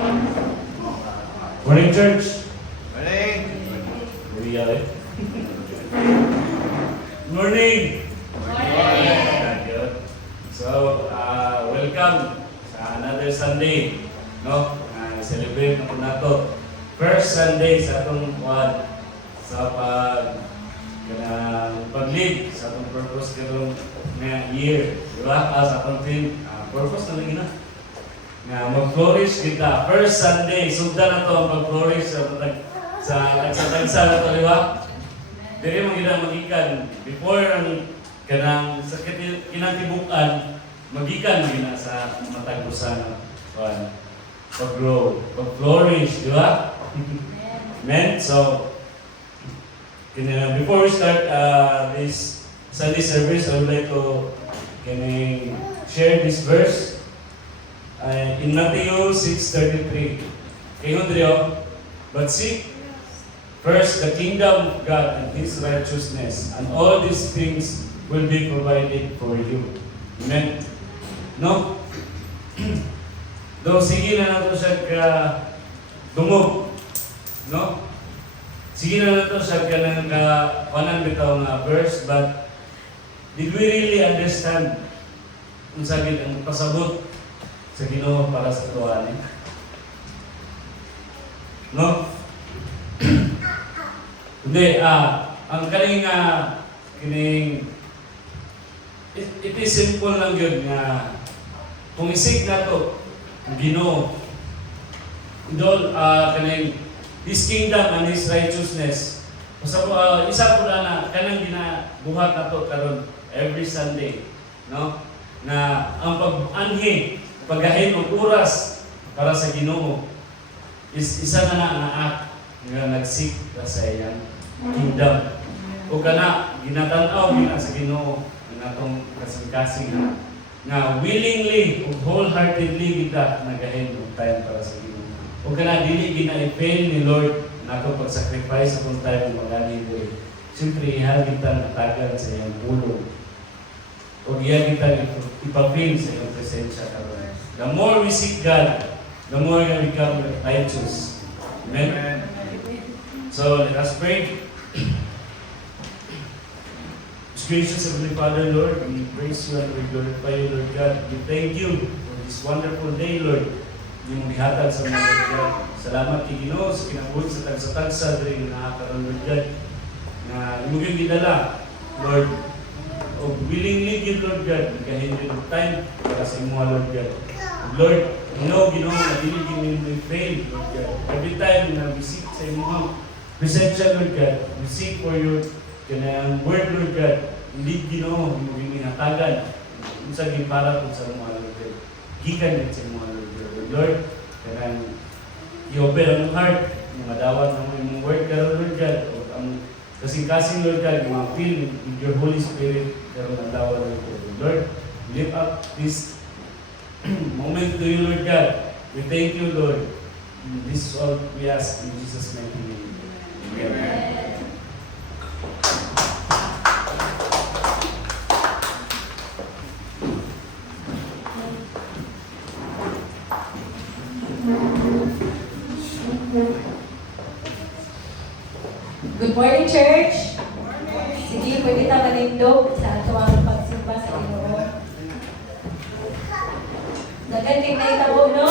Morning, church. Morning! Morning. Good. So, welcome sa another Sunday. No? Celebrate na po nato. First Sunday sa atong sa pag-lead sa atong purpose karong nga year. Di ba? Sa atong team, purpose na lagi na. Nga mag-flourish kita. First Sunday, sugda na to ang mag-flourish sa tagsa na to, di ba? Dili mo gina magikan before ang kanang sa kinatibukan magikan gina sa matag usa na pag-grow, pag-flourish, di ba? Amen. So before we start this Sunday service, I would like to share this verse in Matthew 6:33. Kayo Andrea, but seek first the kingdom of God and His righteousness, and all these things will be provided for you. Amen. No? Though sige na nato siya dumog. No? Sige na nato siya kanan bitaw nga verse, but did we really understand kung sagid ang pasabot sa Ginoo para sa katuwanan? No? Hindi, ang kining it is simple lang yun nga kung isig na to ang Ginoo kining His kingdom and His righteousness isa po na kanang ginabuhat na to karon every Sunday, no? Na ang pag-anhi paggahin ng oras para sa Ginoo is isa na ang act nga nagsik sa iyang kingdom. O kana ginatanaw gina sa Ginoo ang atong kasing-kasing nga willingly ug wholeheartedly kita nagahin og time para sa Ginoo. O kana dili gina-fail ni Lord nato pag-sacrifice sa kung time magani diri. Siyempre ihal kita natagan sa iyang pulong. O iya kita ipapil sa iyang presensya karon. The more we seek God, the more we become righteous. Amen. So let us pray. Gracious Heavenly Father, Lord, we praise you and we glorify you, Lord God. We thank you for this wonderful day, Lord. Yung bihatag sa mga Lord God. Salamat kay Ginoo sa kinabuhi sa tagsa-tagsa diri nga nakakaroon, Lord God. Na imong gidala, Lord, o willingly give, Lord God, nagkahindig ng time para sa imo, Lord God. Lord, Ginoo, na dili gini fail, Lord God. Every time na we seek sa imo presensya, Lord God, we seek for your word, Lord God. Hindi Ginoo, mo ginatagan. Unsa gyud para kung sa mga Lord God. Gikan din sa mga Lord God. Lord, kanang i-open ang heart, madawat ang imong word karon, Lord God. Ang kasing-kasing, Lord God, yung feel with your Holy Spirit karon ang dawat, Lord God. Lord, lift up this moment to you, Lord God. We thank you, Lord. This is all we ask in Jesus' mighty name. Amen. Good morning, church. Sige, pwede ta manindog sa ato ang pagsimba sa Ginoo. Naganding na itabo, no?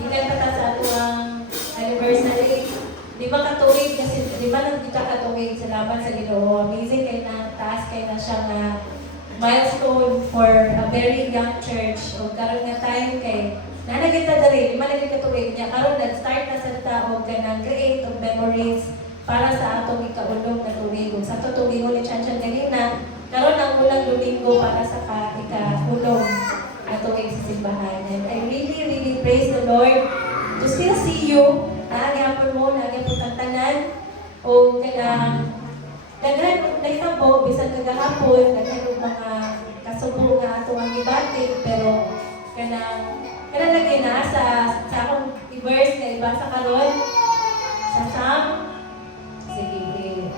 Ilan ka sa ato ang anniversary. Di ba katuwid? Kasi di ba nang kita katuwid? Salamat sa Ginoo. Amazing kay na taas kay na siya na milestone for a very young church. O karon nga time kay nanagita dali, di man naging katuwid niya. Karon nag-start na sa tao ganang create of memories para sa atong ikaulong na tuwig. Sa ato tuwig ulit siya ganina, karon ang unang Domingo para sa ikaulong na tuwig sa simbahan. And I really praise the Lord to still see you. Nagyapon mo, nagyapon ang tanan. O kanang daghan naitabo, bisan kagahapon, daghan og mga kasubo nga atong ang ibatik, pero kanang lagi na sa akong i-verse na ibasa karon sa Psalm. Sige,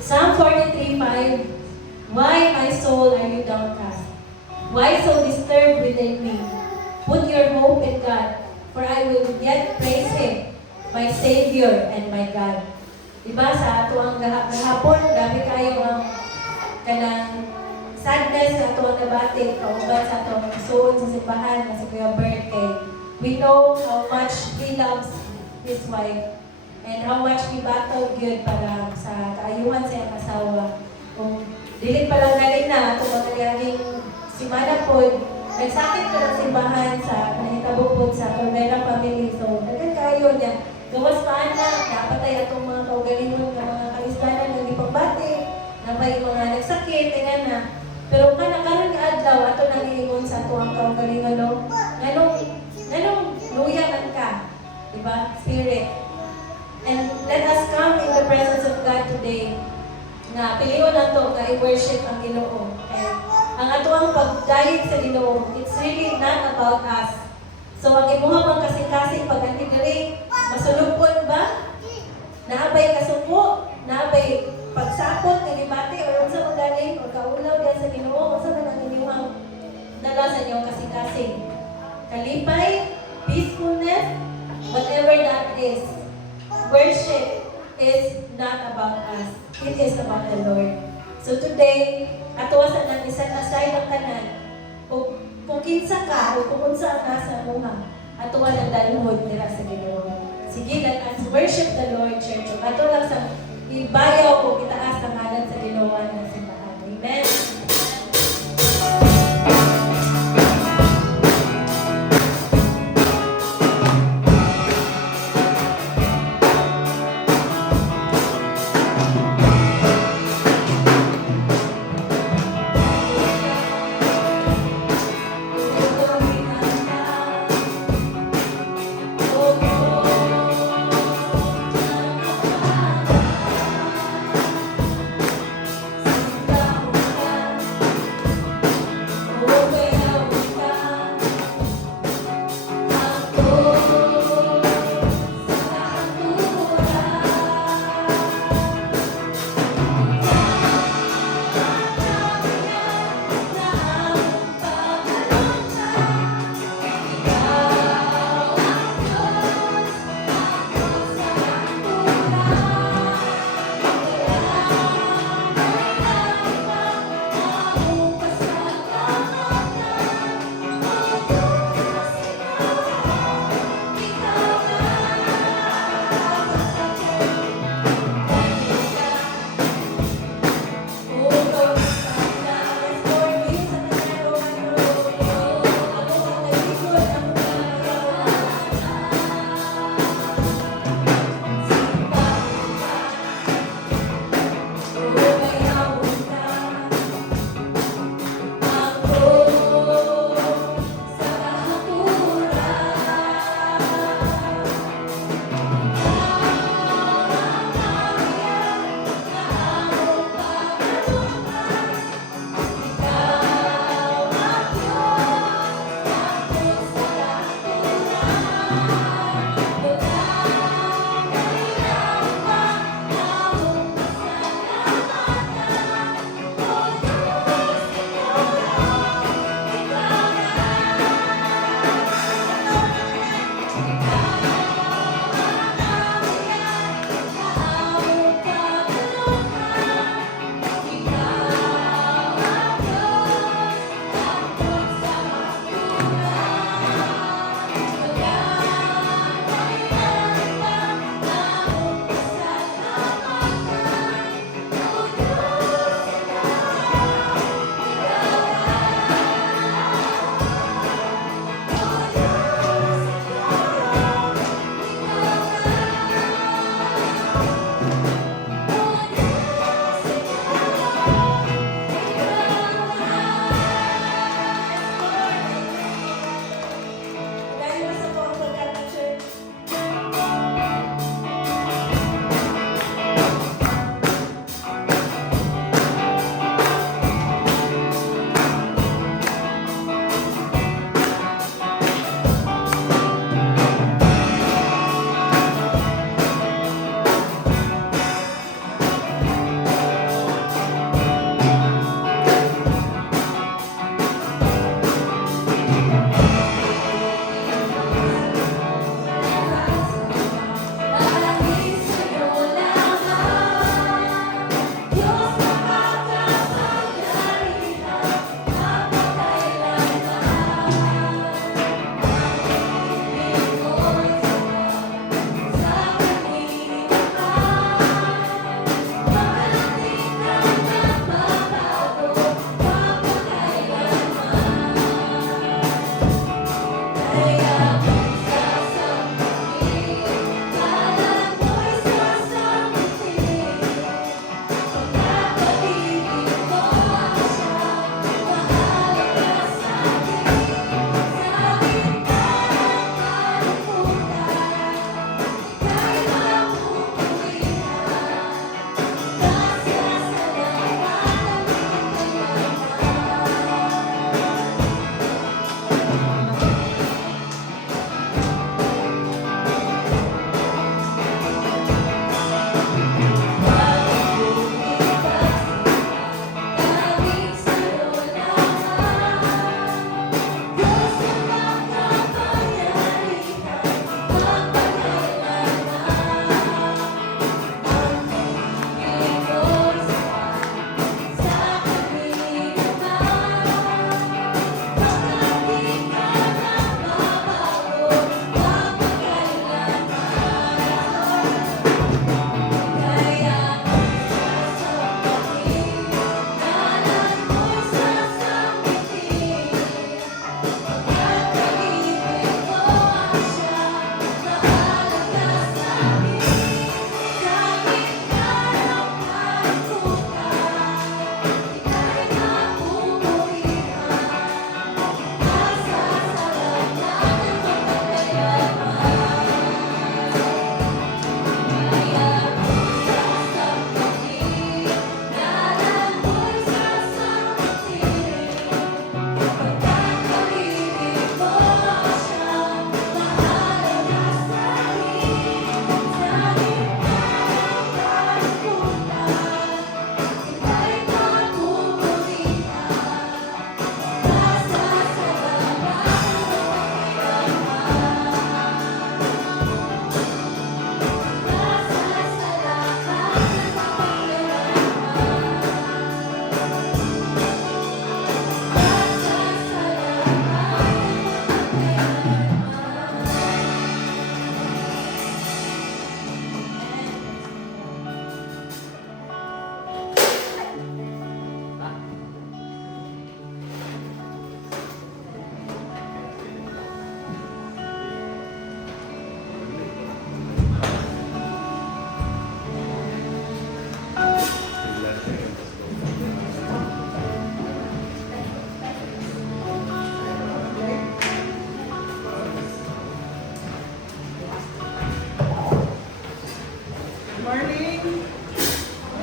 Psalm 43:5. Why, my soul, are you downcast? Why so disturbed within me? Put your hope in God, for I will yet praise Him, my Savior and my God. Diba sa ato ang gahapon, grabe kayo ang kanang sadness sa ato ang nabati, kauban sa ato ang suod sa simbahan na si Kuya Bert kay we know how much he loves his wife and how much he battled good para sa kaayuhan sa iyang asawa. Kung dili pa lang galing na, ato magaging simana po, nagsakit ko ng simbahan sa nahitabo po sa Corvera family. So, dagan kayo niya. Gawas pa na, napatay atong mga kaugalingon ng mga kalistanan ng ipagbati, na may mga nagsakit, ganyan na. Pero karon nga adlaw, ato nangiingon sa ato ang kaugalingon, no? Nganong luya man ka, di ba? Spirit. And let us come in the presence of God today, na piliyon nato nga i-worship ang Ginoo. And ang ato ang pagdayeg sa Ginoo, it's really not about us. So, ang imuha pang kasing-kasing pag-antigari, masulupon ba? Naabay kasuko? Naabay pagsapot ng libati? O yung sa magaling? O kaulaw yan sa Ginoo? O sa nang inyong dala sa inyong kasing-kasing? Kalipay? Peacefulness? Whatever that is. Worship is not about us. It is about the Lord. So today, ato sa nang iset aside ang kanan, kung kinsa ka, o kung unsa ang nasa muha, ato ang dalhod nila sa Ginoo. Sige, let us worship the Lord, church. Ato lang sa ibayaw o itaas ang ngalan sa Ginoo ng simbahan. Amen.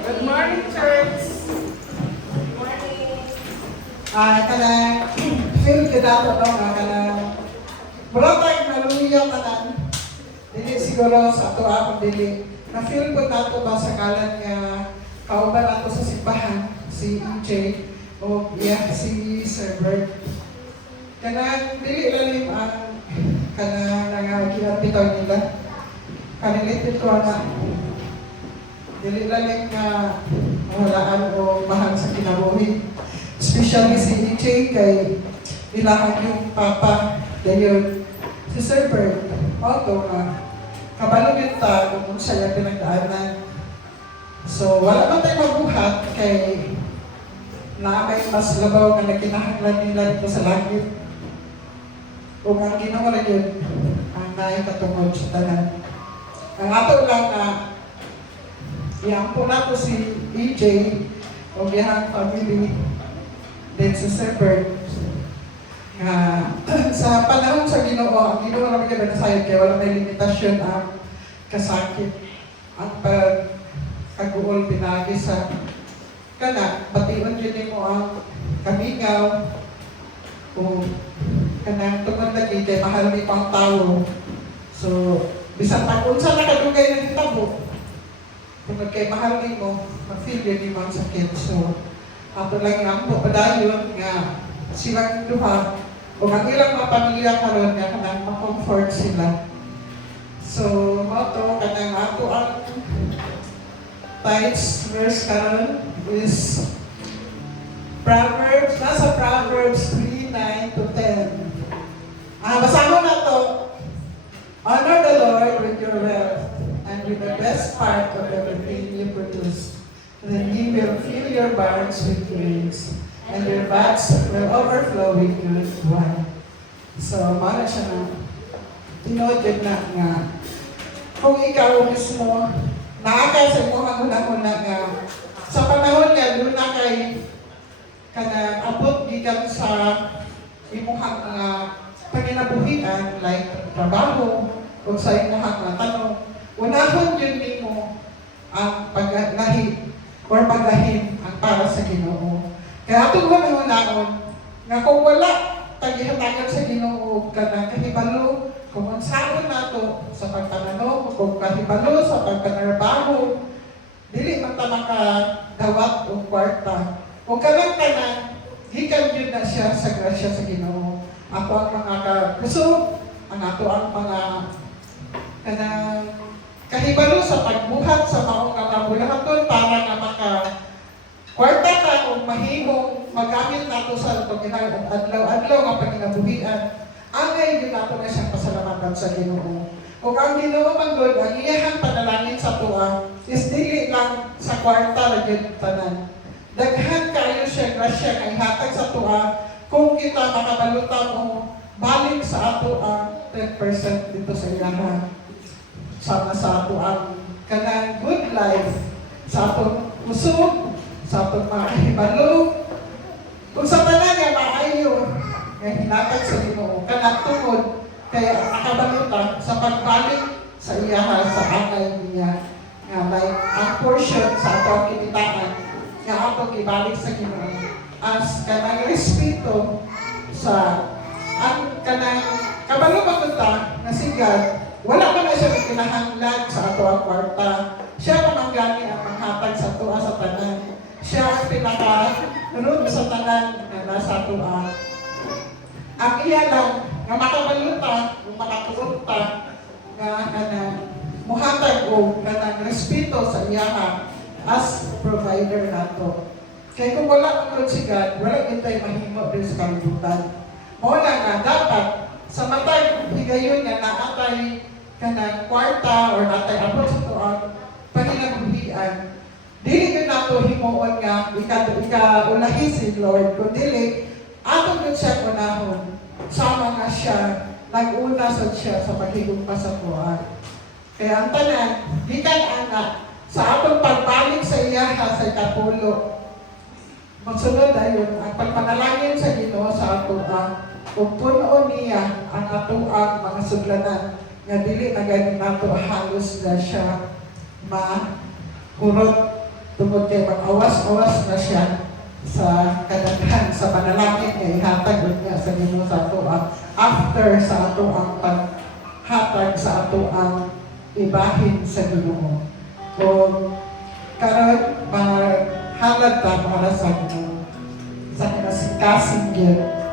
Good morning, church. Good morning. Kanang feel ko dato no kanang buratag naluya tanan. Dili siguro sa ato akong dili. Na feel ko nato ba sa kalan nga kauban ato sa simbahan si EJ o si Sir Bert. Kanang dili lalim ang kanang nangagilapitaw nila. Kanilitin ko na dili lalim nga walaan o mahal sa kinabuhi. Especially si EJ kay ilahan yung papa dayon si Sir Bert auto nga kabalo kita kung siya pinagdaanan. So wala man tayo mabuhat kay na may mas labaw nga nakinahanglan nila dito sa langit. Kung ang ginawa na yun ang naay katungod sa tanan. Ang ato lang na iampo na ko si EJ o biyahang family din sa Sir Bert nga sa panahon sa Ginoo, ang Ginoo naman kayo nasayod kaya wala may limitasyon ang kasakit ang pagkaguol pinagi sa kana, bation yun mo ang kamingaw o kanang tungkol lagi kay mahal ni pang tao. So bisan pag-unsa na kadugay na hitabo tungkol kay mahal ni mo mag-feel yun ni mga sakit. So ato lang ang padayon nga silang duha o ang ilang mga pamilya karon nga kanang ma-comfort sila. So moto kanang ato ang tithes verse karon is Proverbs, nasa Proverbs 3:9 to 10. Basahin na to. Honor the Lord with your wealth and with the best part of everything you produce. Then He will fill your barns with grains, and your vats will overflow with good wine. So, mana siya na tinodid na nga kung ikaw mismo naaka sa imong una-una nga sa panahon nga doon na kay kanang abot gikan sa imong nga panginabuhian like trabaho o sa imong nga tanong unahon yun nimo ang paglahi or paglahin ang para sa Ginoo. Kaya atong hunahunahon nga kung wala tagihatangan sa Ginoo kanang kahibalo kung unsaon nato sa pagtananom kung kahibalo sa pagpanarbaho dili man ta makadawat og kwarta kung kanang tanan gikan gyud na siya sa grasya sa Ginoo. Ato ang mga kakusog ang ato ang mga kanang kahibalo sa pagbuhat sa maong nga kabulahaton para nga maka kwarta ka o mahimong magamit nato sa itong adlaw-adlaw nga pagkinabuhian. Angay yun nato na siyang pasalamatan sa Ginoo. Kung ang Ginoo manggod, ang iyahang panalangin sa tuwa is dili lang sa kwarta na yun tanan. Daghan kayo siya grasya nga ihatag sa tuwa kung kita makabaluta mo balik sa ato ang 10% dito sa iyahan. Sama sa ato ang kanang good life sa atong usog, sa atong mga kahibalo. Kung sa tanan nga maayo nga hinatag sa Ginoo kanang tungod kaya nakabaluta sa pagbalik sa iyaha sa angay niya nga like ang portion sa ato ang kinitaan nga ato gibalik sa Ginoo as kanang respeto sa ang kanang kabalo ba nga si God wala pa na siya kinahanglan sa ato ang kwarta. Siya pamanggani ang manghatag sa tuwa sa tanan. Siya ang pinaka-root sa tanan na nasa tuwa. Ang iya lang, nga makabaluta, kung makatuot pa, nga kanang muhatag o kanang respeto sa iyaha as provider nato. Kaya kung wala ang si God, wala din tayo mahimo din sa kalibutan. Muna nga, dapat sa matag higayon nga naatay kanang kwarta or natay abot sa tuang panginabuhian. Dili yun nato himuon nga ikaulahi si Lord, kung dili, ato yun siya unahon. Sama nga siya, nag-una siya sa paghigugma sa tuwa. Kaya ang tanan, gikan ana, sa atong pagbalik sa iyaha sa ikapulo, magsunod ayon ang pagpanalangin sa Ginoo sa ato kung puno niya ang ato mga sudlanan nga dili na ganin nato halos na siya mahurot Tungkol kay mag-awas-awas na siya sa kadaghan, sa panalangin nga ihatag niya sa Ginoo sa ato after sa ato ang paghatag sa ato ang ibahin sa Ginoo. So, karon mahalad ta para sa Ginoo sa kinasikasin gyud.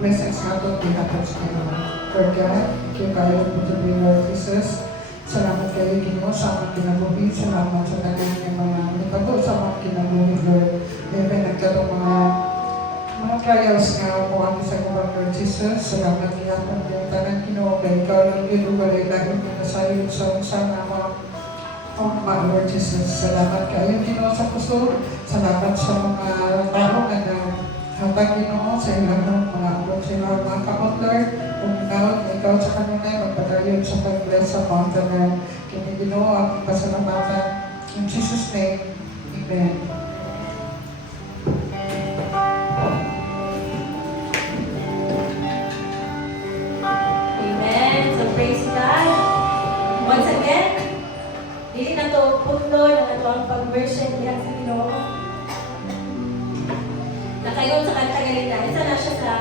Blessings natin tinatapos sa Ginoo. Lord God, thank you kayo po to be Lord Jesus. Salamat kayo Ginoo sa aming kinabuhi. Salamat sa tanan ng mga nipado sa aming kinabuhi, Lord. Even nagkaroon mga trials nga po kami sa Ginoo, Lord Jesus. Salamat niya kung yung tanan Ginoo. Kaya ikaw lang ginugalay lang yung pinasayod sa unsang mga Lord Jesus. Salamat kayo Ginoo sa puso. Salamat sa mga tao na hatag Ginoo sa ilang mga abot sa ilang mga kapot, Lord. Kung ikaw sa kanina, magpadayon sa pag-bless sa mountain na kini Ginoo ang pasalamatan. In Jesus' name, Amen. Amen. So praise God. Once again, dili na to pundo na ito ang pag-version niya sa Ginoo. Nakayon sa kanta ganita, isa na siya sa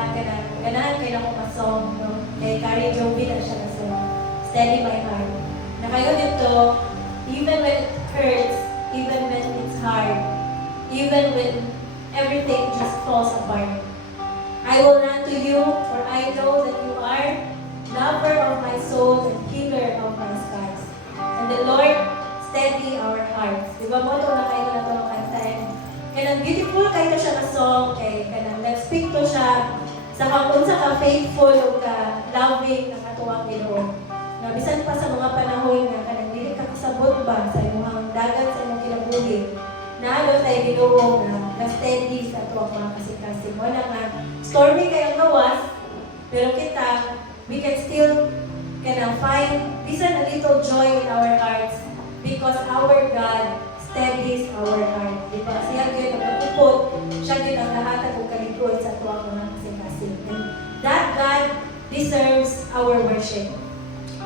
ganahan kayo na kong song, no? Kay Carrie Jovi na siya na song, Steady My Heart. Nakayon dito, even when it hurts, even when it's hard, even when everything just falls apart, I will run to you, for I know that you are lover of my soul and healer of my scars. And the Lord steady our hearts. Di ba mo ito na kayo na ito ang kantain? Kaya beautiful kayo siya na song, kaya nag-speak to siya sa kakunsa ka faithful o ka loving na katuwang Ginoo. Na bisan pa sa mga panahon nga kanang dili ka kasabot ba sa imong dagat sa imong kinabuhi. Naalo tayo Ginoo na steady sa tuwang mga kasing-kasing. Wala nga stormy kay ang gawas, pero kita we can still find bisan a little joy in our hearts because our God steadies our heart. Di ba? Siya gyud ang pagkupot, siya gyud ang lahat ng kaligod sa tuwang mga kasing-kasing. And that God deserves our worship.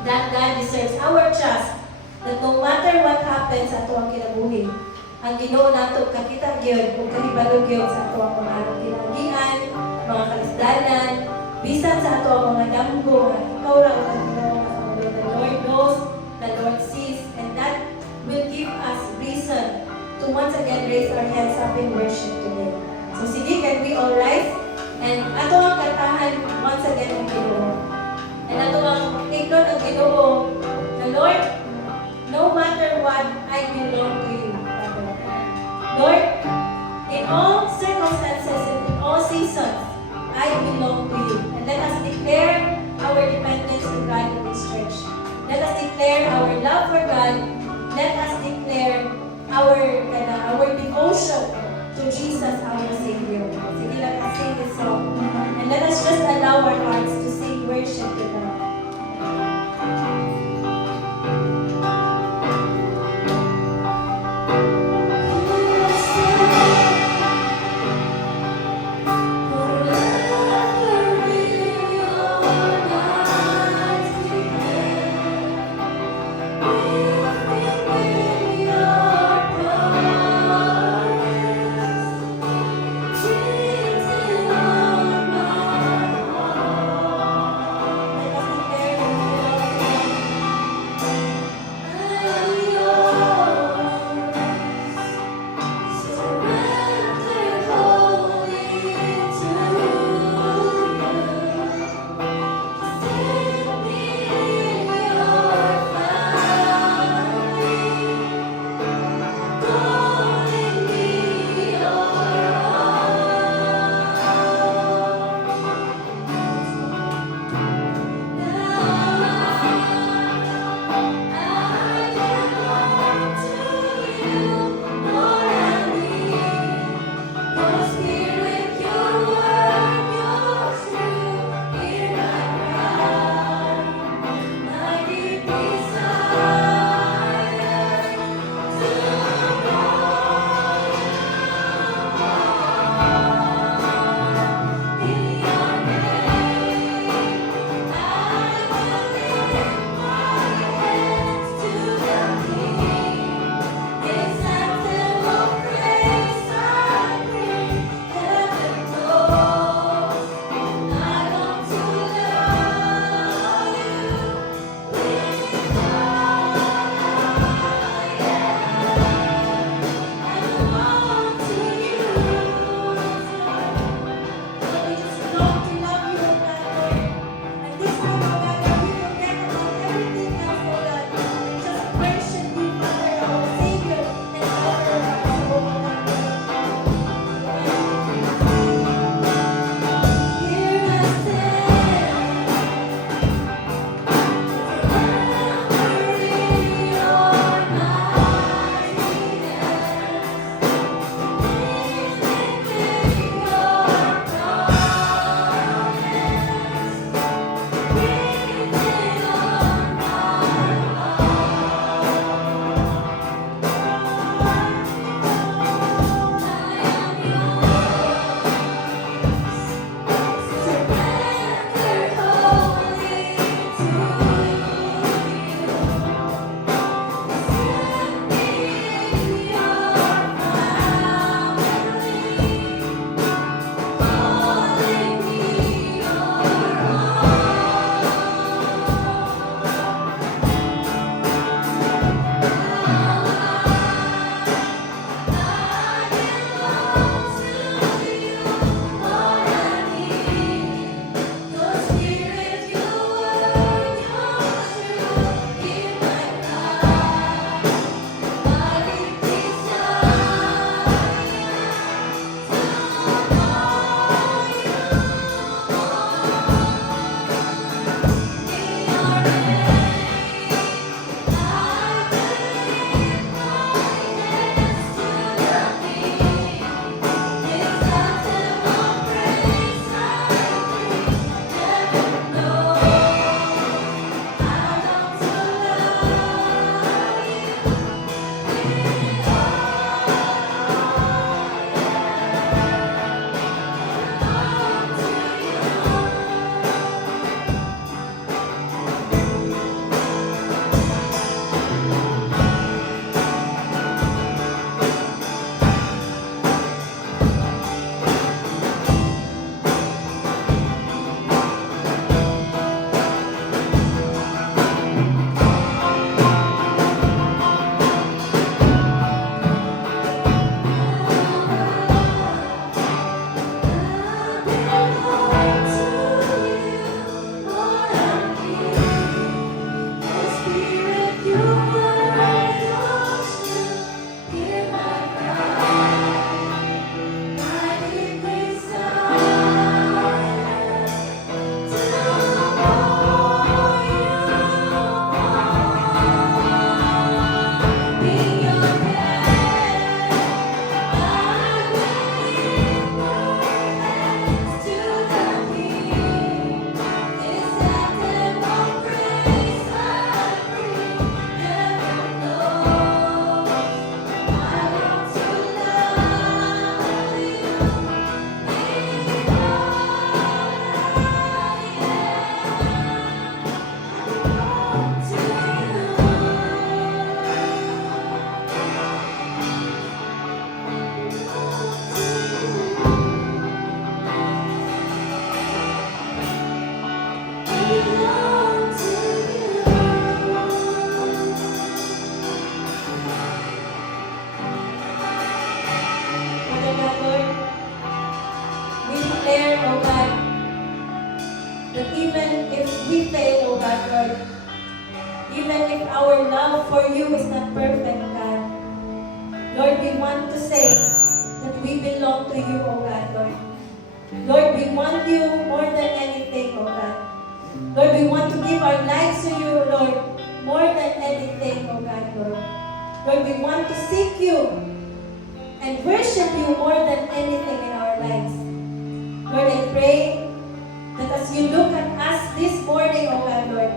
That God deserves our trust. That no matter what happens sa tuwang kinabuhi, ang Ginoo nato kakita gyud ug kahibalo gyud sa ato ang mga kinagian, mga kalisdanan, bisan sa ato ang mga damgo, ikaw ra ang Ginoo nga the Lord knows, the Lord sees, and that will give us reason to once again raise our hands up in worship today. So sige, can we all rise? And ato ang kantahan once again ang Ginoo. And ato ang ignon ang Ginoo, the Lord, no matter what, I belong to you. Lord, in all circumstances and in all seasons, I belong to you. And let us declare our dependence to God in this church. Let us declare our love for God. Let us declare our devotion to Jesus, our Savior. Sige lang, sing this song. And let us just allow our hearts to sing worship to God. We'll be in your we fail, oh God, Lord. Even if our love for you is not perfect, God. Lord, we want to say that we belong to you, oh God, Lord. Lord, we want you more than anything, oh God. Lord, we want to give our lives to you, Lord, more than anything, oh God, Lord. Lord, we want to seek you and worship you more than anything in our lives. Lord, I pray that as you look at us this morning, oh God, Lord,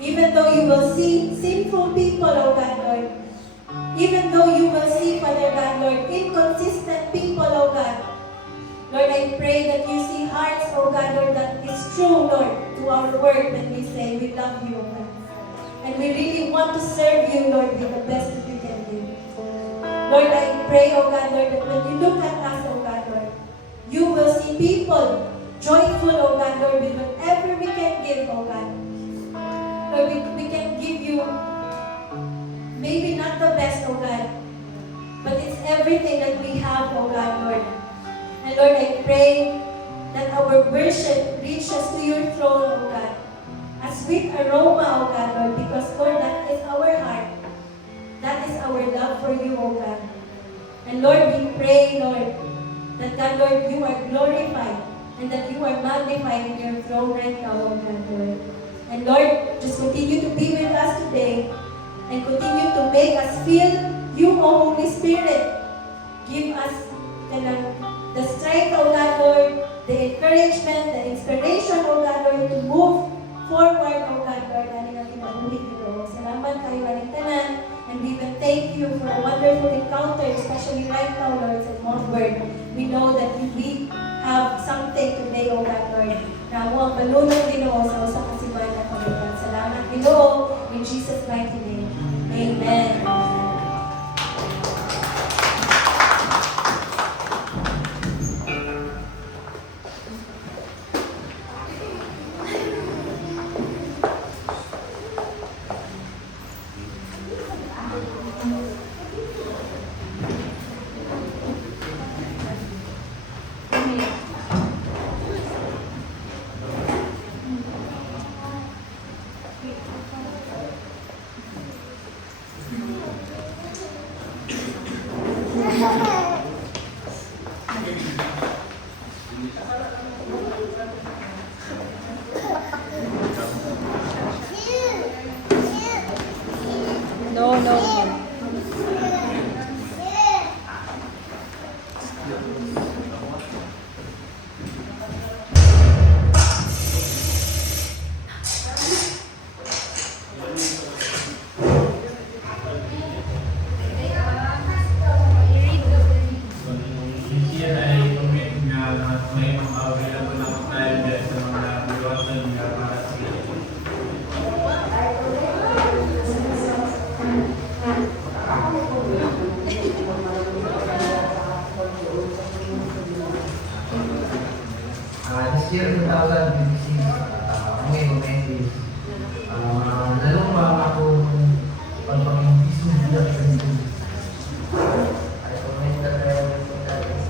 even though you will see sinful people, oh God, Lord, even though you will see, Father God, Lord, inconsistent people, oh God, Lord, I pray that you see hearts, oh God, Lord, that is true, Lord, to our word when we say we love you, oh God. And we really want to serve you, Lord, with the best that we can do. Lord, I pray, oh God, Lord, that when you look at us, oh God, Lord, you will see people joyful, oh God, Lord, with whatever we can give, oh God. Lord, we can give you maybe not the best, oh God, but it's everything that we have, oh God, Lord. And Lord, I pray that our worship reaches to your throne, oh God. A sweet aroma, oh God, Lord, because Lord, that is our heart. That is our love for you, oh God. And Lord, we pray, Lord, that God, Lord, you are glorified and that you are magnified in your throne right now, oh God, Lord. And Lord, just continue to be with us today and continue to make us feel you, oh Holy Spirit. Give us the strength, oh God, Lord, the encouragement, the inspiration, oh God, Lord, to move forward, oh God, Lord, natin ang kinabuhi nito. Salamat kayo, Kalintanan, and we will thank you for a wonderful encounter, especially right now, Lord, sa Mount Word. We know that we have something today, oh God, Lord, na mo ang balunong Ginoo sa usa ka simbahan na Panginoon. Salamat, Ginoo, in Jesus' mighty name. Amen. No. This year, 2026, may momentis. Lalong ako pag-pag-imbis ng bilang sa dito. I commit that I will protect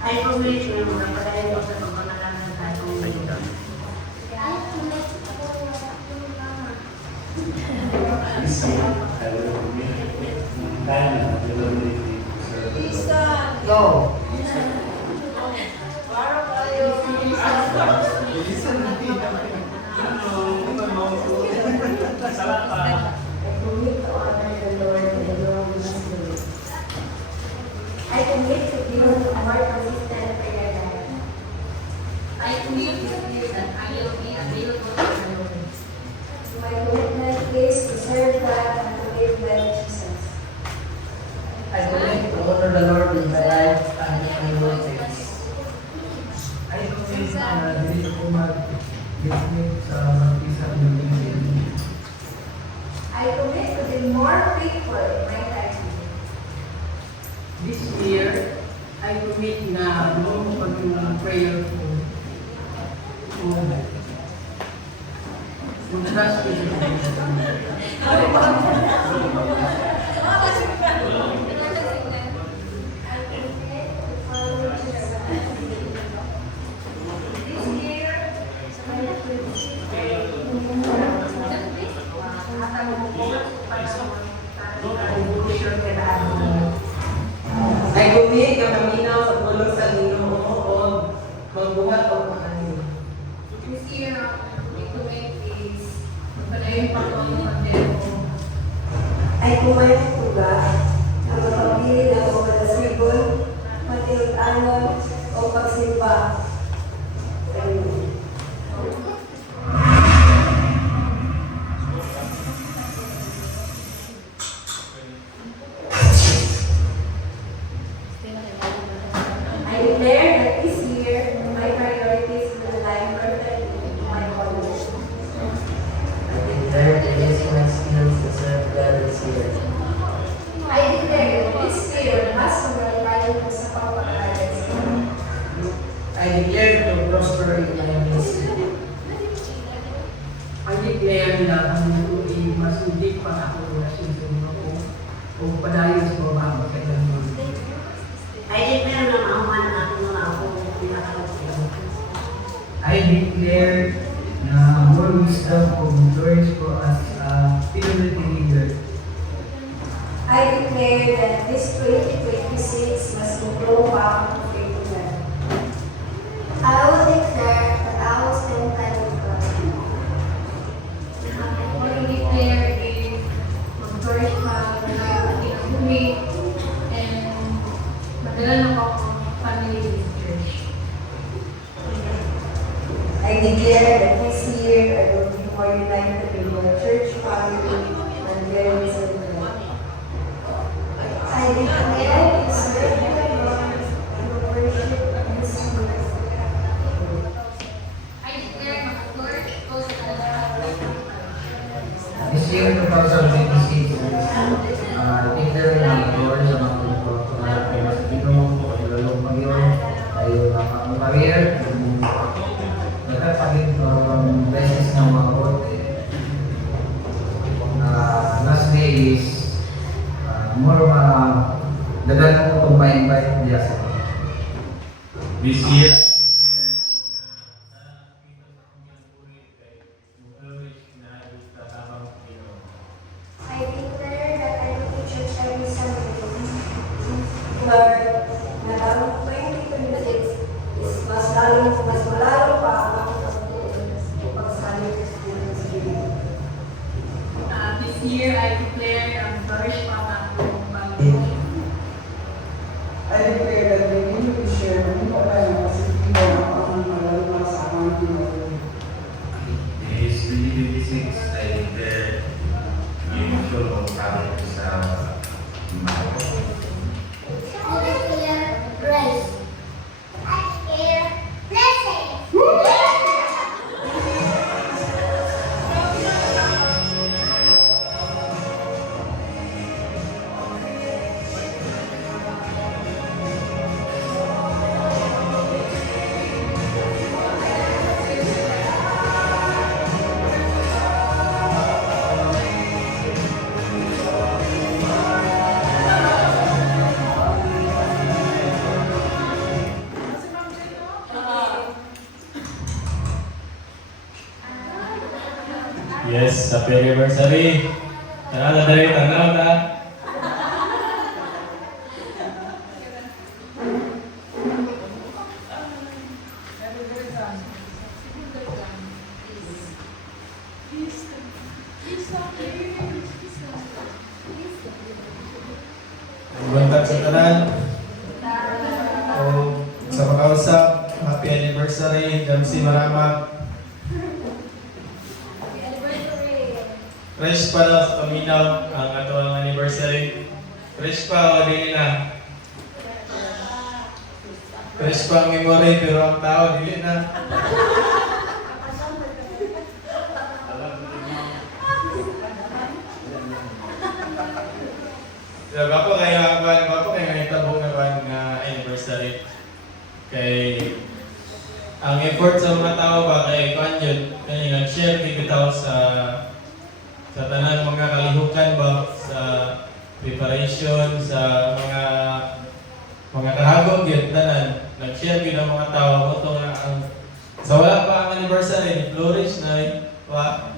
I commit na magpapalayo ko sa pagmamalangan sa atong Panginoon. This year, I will commit time and ability to serve the Lord. Go! I commit to be more consistent prayer life. I commit to you that I will be available to the Lord. My commitment is to serve God and to live like Jesus. I commit to honor the Lord in my life and in my workplace. I commit na dito ko mag-business sa mag-isa ng business. I commit to be more faithful in my life. This year, I commit na buong prayer ko. Trust with This year, may tuga, ang mapagpili ng mga nasibol, matinud-anon o pagsimba. Amen. I declare that this year, my priorities will align perfectly with my calling. I declare to use my skills to serve God this year. I declare that this year, mas magalayo ko sa pagpapayos. I declare to prosper in my ministry. I declare na ang mutuin mas hindi pa ako nasinsuno ko o padayos ko ang magkailangan. I declare na maaman ang aking mga ako ng pinakalakihan. I declare na more wisdom of flourish for us community leader. I declare that this 2026 must grow up in faith in God. I will declare that I will spend time with God. I will declare a mag-flourish pa na kinabuhi and madala na ako ang family in church. I declare that this year I will be more united with my church family and very celebrate. I declare to serve the Lord and worship His Spirit. I declare mag-flourish ko sa This year 2026, I declare na mag-flourish sa mga pagkakas ay mas ginong lalong pag-iwan ay ang career, nagkakagin beses ng mga korte. Last day is more dagan ko itong ma-invite diya sa This year, I declare that I will teach church every Sunday. Lord, na ang 2026 is mas malalo pa ang pagsalit sa Pilipinas. This year, I declare ang flourish pa ang akong family. I declare that the new share ng mga kasitibo ang malalama sa aming Pinoy. This 2026, I declare yung show ng kami sa mga I declare grace. I declare blessing. Yes, happy anniversary. Tanaw na dali, tanaw na. Buntag sa tanan. O sa makausap, happy anniversary, Jamsi Marama. Fresh pa na sa paminaw ang ato ang anniversary. Fresh pa o dili na. Fresh pa ang memory pero ang tao dili na. So, bapo kayo naitabong nga anniversary. Kay ang effort sa mga tao ba kay kuan yun, kay nag-share bitaw sa tanang mga kalihukan ba sa preparation sa mga kahagog yun tanan nag-share gyud ang mga tao mo to nga ang sa wala pa ang anniversary flourish na wa.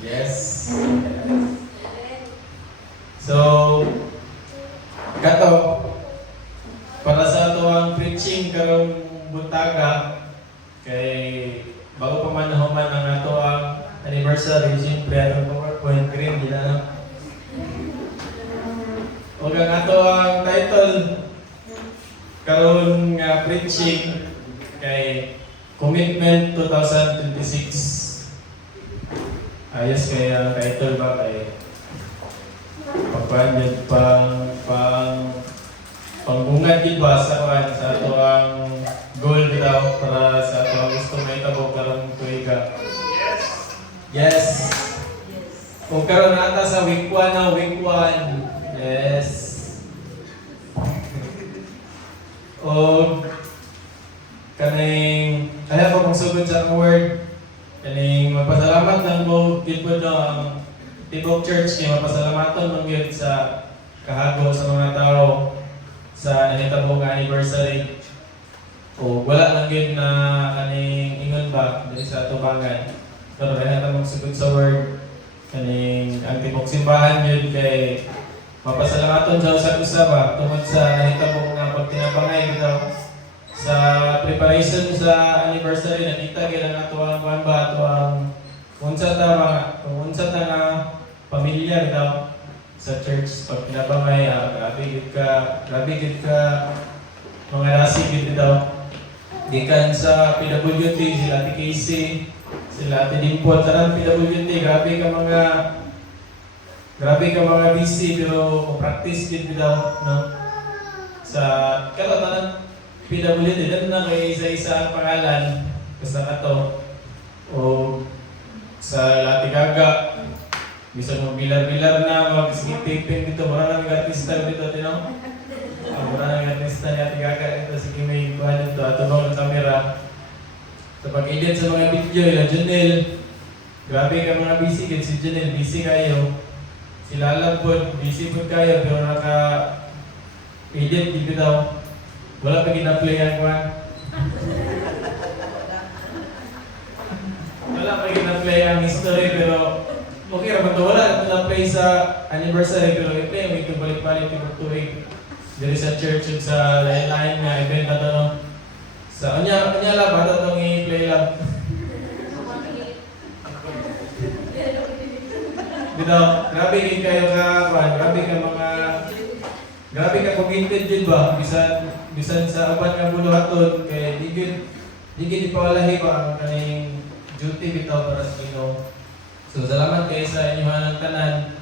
Yes. So kato para sa ato ang preaching karong buntaga kay bago pa man nahuman ang ato ang anniversary, siyempre atong PowerPoint green gina. O ang ato ang title karon nga preaching kay Commitment 2026. Ayos kay ang title ba kay pagpanjud pangbungad gid ba sa ato ang goal daw para sa ato ang gusto mahitabo karon tuiga. Yes. Kung karon ata sa week 1 na week 1. Yes. O kaning ayaw ko kung sugod sa akong word kaning magpasalamat lang ko gid po ang Tibok Church kay mapasalamaton man gyud sa kahago sa mga tao sa nahitabo nga anniversary. O wala lang gyud na kaning ingon ba diri sa tubangan. Pero kaya ta magsugod sa word kaning ang Tibok simbahan gyud kay mapasalamaton sa usa ba tungod sa nahitabo nga pagtinabangay bitaw sa preparation sa anniversary. Nakita gyud ang ato ang ba ato ang unsa ta nga pamilya bitaw sa church pag pinabangay. Grabe gid ka mga nasi gid bitaw gikan sa PWT sila Ate Casey sila Ate Dimple tanan PWT grabe ka mga busy pero practice gid bitaw no sa tanan PWT dan na kay isa-isa ang pangalan basta kato o sa Ate Gaga bisa mo bilar-bilar na mag-skip-taping dito mura nang artista dito tinaw mura nang artista ni Ate Gaga ito sige may kuhan dito ato bang kamera sa pag-edit sa mga video ila Junel grabe ka mga busy gid si Junel busy kayo sila labot busy po kayo pero naka-edit di daw wala pa gina-play ang kuhan wala pa gina-play ang history pero okay ra man wala na play sa anniversary pero i-play mo ito balik-balik yung tuig diri sa church ug sa lain-lain nga event na no sa anya lang bata tong i-play lang dito grabe gid kayo ka grabe ka committed jud ba bisan sa uban nga buluhaton kay di gid ipawalahi ba ang kaning duty bitaw para sa Ginoo. So salamat kayo sa inyong tanan.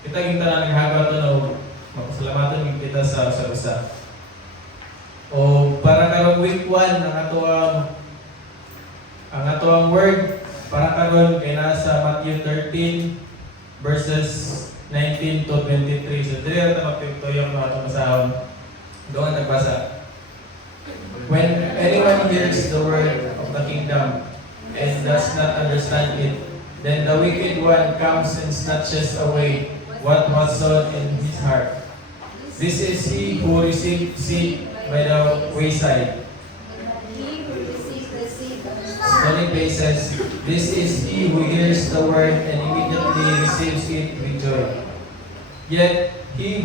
Kita ging tanan naghagaw tunog. Mapasalamatan kita sa usa-usa. O para karong week 1 ang atoang word para karon kay nasa Matthew 13 verses 19 to 23. So dire ta magtuyo ang atong basahon. Doon nagbasa. When anyone hears the word of the kingdom and does not understand it, then the wicked one comes and snatches away what was sown in his heart. This is he who received seed by the wayside. He who receives the seed of the Stony places. This is he who hears the word and immediately receives it with joy. Yet he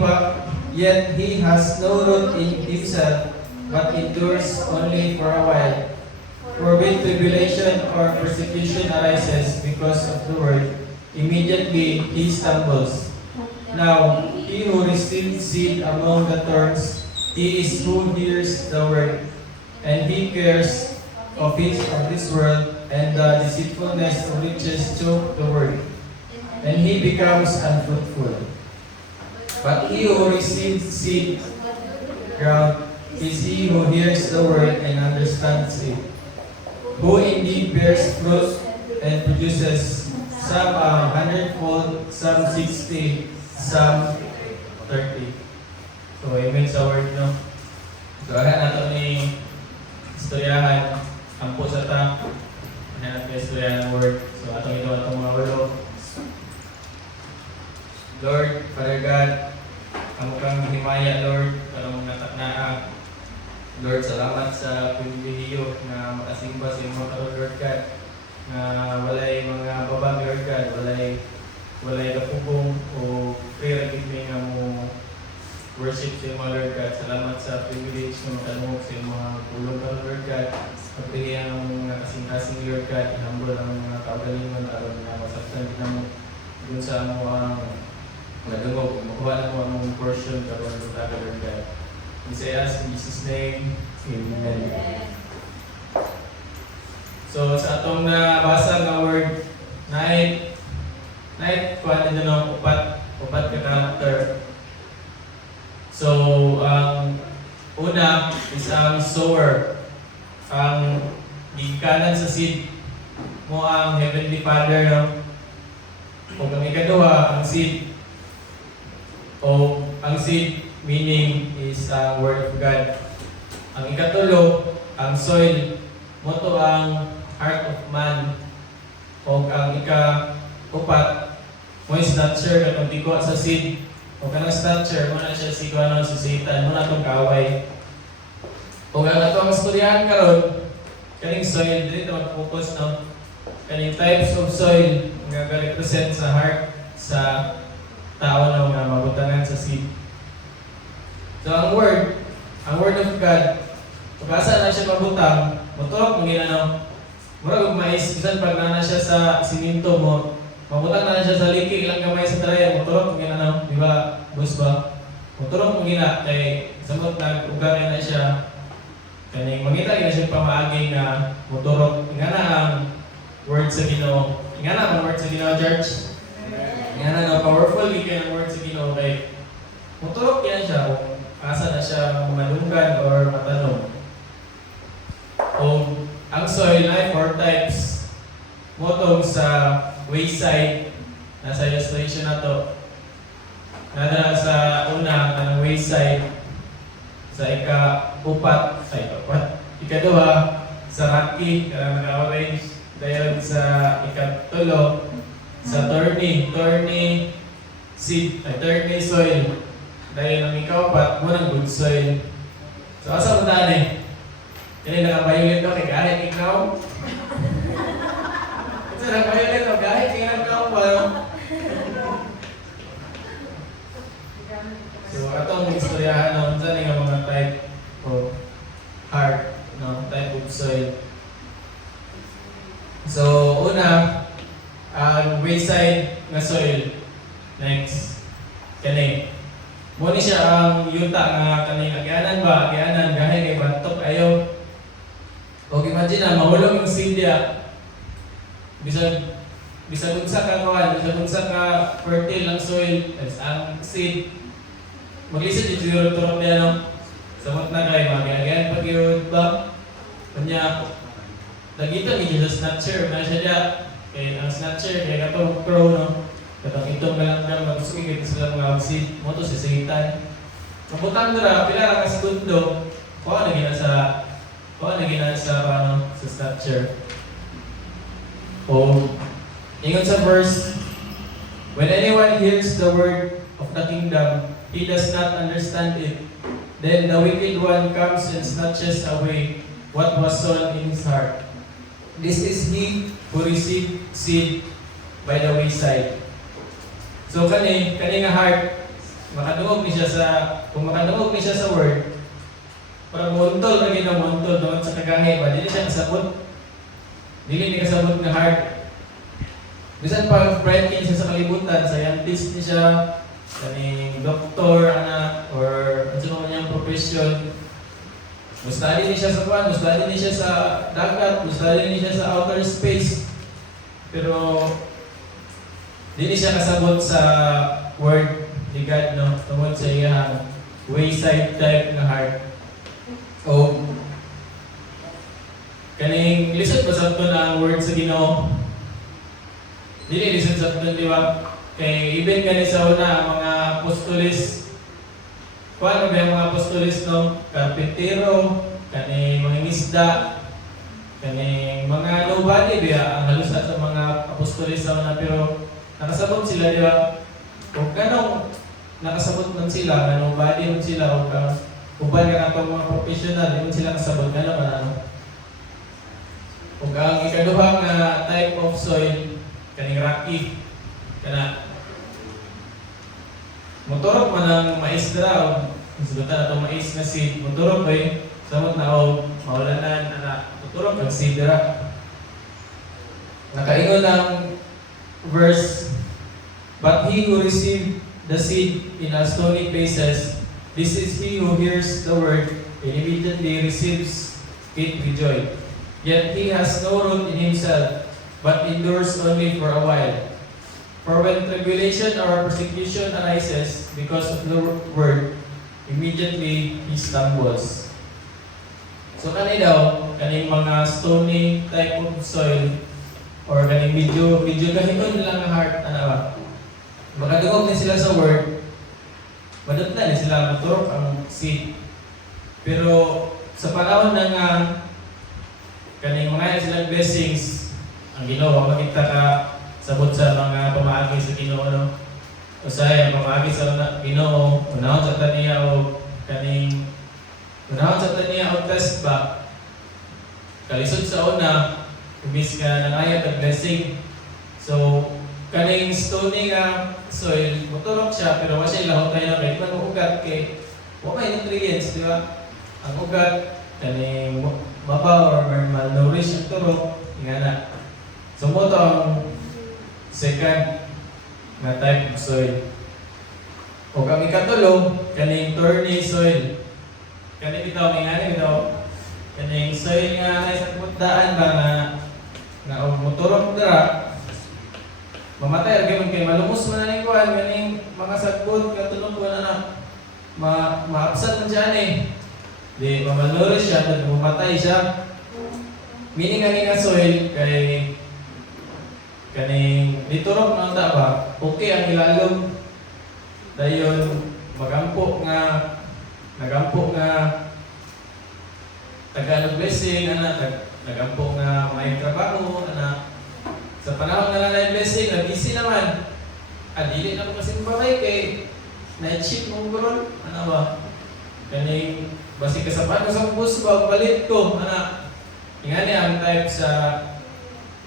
has no root in himself, but endures only for a while. For when tribulation or persecution arises because of the word, immediately he stumbles. Now, he who receives seed among the thorns, he is who hears the word, and he cares of this world and the deceitfulness of riches choke the word, and he becomes unfruitful. But he who receives seed ground is he who hears the word and understands it, who indeed bears fruit and produces some 100-fold, some 60, some 30. So, amen sa word, no? So, ayan nato ni istoryahan, ang po sa ta, ayan natin istoryahan ng word. So, atong ito, atong mga word. Lord, Father God, amo kang himaya, Lord, para mong nataknaa. Lord, salamat sa pribilehiyo na makasimba sa imo karon, Lord God. Na walay mga babag, Lord God, walay kapugong o prayer giving nga mo worship sa imo, Lord God. Salamat sa privilege na makalungog sa imo mga pulong karon, Lord God. Pagpilihan ang mga kasing-kasing, Lord God, ihambol ang mga kaugalingon aron na masaktan din mo dun sa amo ang Nadungog, makuha na mo ang portion karon ng Lord God. We say as in Jesus' name, Amen. So sa atong nabasa nga word, night, kuha nyo ng upat ka character. So, ang una is ang sower. Ang gigikanan sa seed mo ang Heavenly Father, no? O ang ikaduha, ang seed. O ang seed meaning is ang Word of God. Ang ikatulo, ang soil. Mo to ang heart of man. O ang ika-upat, mo is snatcher katong tigwa sa seed. O kanang snatcher, mo na siya si Satan, mo na itong kaway. O ang atong istoryahan karon, kaning soil, dito mag-focus, no? Kaning types of soil nga represent sa heart sa tao na mga mabutangan sa seed. So ang word of God, pagkasa na siya mabutang, motorok mo ginanaw. Murag og mais, bisan pag na siya sa siminto mo, mabutang na siya sa liki, ilang gamay sa trayan, motorok mo ginanaw, di ba? Bus ba? Motorok mo gina, kay samot nag-ugay na siya. Kaning mangita na siya pamaagi nga motorok. Ingana ang word sa Ginoo. Ingana ang word sa Ginoo, church. Ingana na powerful gikan ang word sa Ginoo kay motorok yan siya kung asa na siya malunggan or matanong. O ang soil ay 4 types. Motong sa wayside, nasa illustration na to. Nada sa una, ang wayside, sa ikaduha, sa rocky, naka-orange, dayon sa ikatulo, sa thorny seed, thorny soil, dayon ang ikapat, munang good soil. So asa mo tani? Kaya naka-violet ko, kay kahit ikaw. Kasi naka-violet ko, kahit ikaw pa. So atong istoryahan na unsa ni nga mga type of heart, no, type of soil. So una, ang wayside nga soil. Next, kani. Mo ni siya ang yuta nga kani agyanan gahay kay bantok ayo. O imagine na mahulog yung seed dia. Bisag unsa ka kawan, bisag unsa ka fertile ang soil, ang seed maglisod yung turong niya, no? Samot na kayo, mag-again pag-iod ba? Kanya, nagita ni Jesus snatcher, na siya diya. Kaya ang snatcher, kaya katong crow, no? Katong itong galang mag-sukigit sila mga seed. Mo to si Satan. Mabutang nila, pila lang ka segundo, kuha na gina sa snatcher. O, ingon sa verse, when anyone hears the word of the kingdom, he does not understand it. Then the wicked one comes and snatches away what was sown in his heart. This is he who received seed by the wayside. So kani nga heart, kung makadungog ni siya sa word, para muntol na ginamuntol doon sa kagahe ba, dili siya kasabot. Dili ni kasabot nga heart. Bisan pag bright kin siya sa kalibutan, scientist ni siya, kaning doktor, or ano niyang profession. Mustali ni siya sa kwan, mustali ni siya sa dagat, mustali ni siya sa outer space. Pero, di siya kasabot sa word ni God, no? Tungkol sa iyang wayside type na heart. O, kaning lisod ba sa ito na ang word sa Ginoo? Dili lisod sa ito, di ba? Kay even gani sa una, ang mga apostolis, paano ba yung mga apostolis, no? Karpintero, kani mga isda, kani mga nobody, biya, ang halos sa mga apostolis sa una, pero nakasabot sila, di ba? Kung ganong nakasabot man sila, ganong body man sila, kung ba nga itong mga professional, hindi sila nakasabot, gano'n man ano? Kung ang ikaduhang type of soil, kaning rocky, kana motorok man ang mais na sugutan na itong mais na seed, motorok ba samot na mawalanan na motorok ang seed na nakaingon ng verse, but he who received the seed in a stony places, this is he who hears the word and immediately receives it with joy. Yet he has no root in himself, but endures only for a while. For when tribulation or persecution arises because of the word, immediately he stumbles. So kani daw, kaning mga stony type of soil, or kaning medyo gahinon lang ang heart, ano ba? Makadungog din sila sa word, madot na din sila maturok ang seed. Pero sa panahon na nga, kaning mga silang blessings, ang Ginoo, makita ka sabot sa mga pamaagi sa Ginoo, no? Usay, ang pamaagi sa Ginoo, unahon sa taniya o kaning unahon sa taniya o test ba, kalisod sa una, umis ka nangayat ang blessing. So, kaning stony nga soil, muturok siya, pero wala siya lahot tayo na kahit man ugat kay wala may nutrients, di ba? Ang ugat, kaning mabaw or malnourished yung turok, nga na. So, mo to ang second na type of soil. O kami katulong, kaning thorny soil. Kaning bitaw, kaning soil nga na isang putdaan ba na muturok dira, mamatay gyud kay malumos man ning kuan ganing mga sagbot nga tulog wala na maabsent man siya di mamalnourished siya at mamatay siya. Meaning nga soil kay kaning niturok na ta ba okay ang ilalom dayon nagampo nga tagalog blessing nagampo nga may trabaho sa panahon na nanay blessing, busy naman. Dili na ko kasi babay kay night shift mo gano'n. Ano ba? Kaning basi kasapan ko sa bus ba balit ko. Ingani ang type sa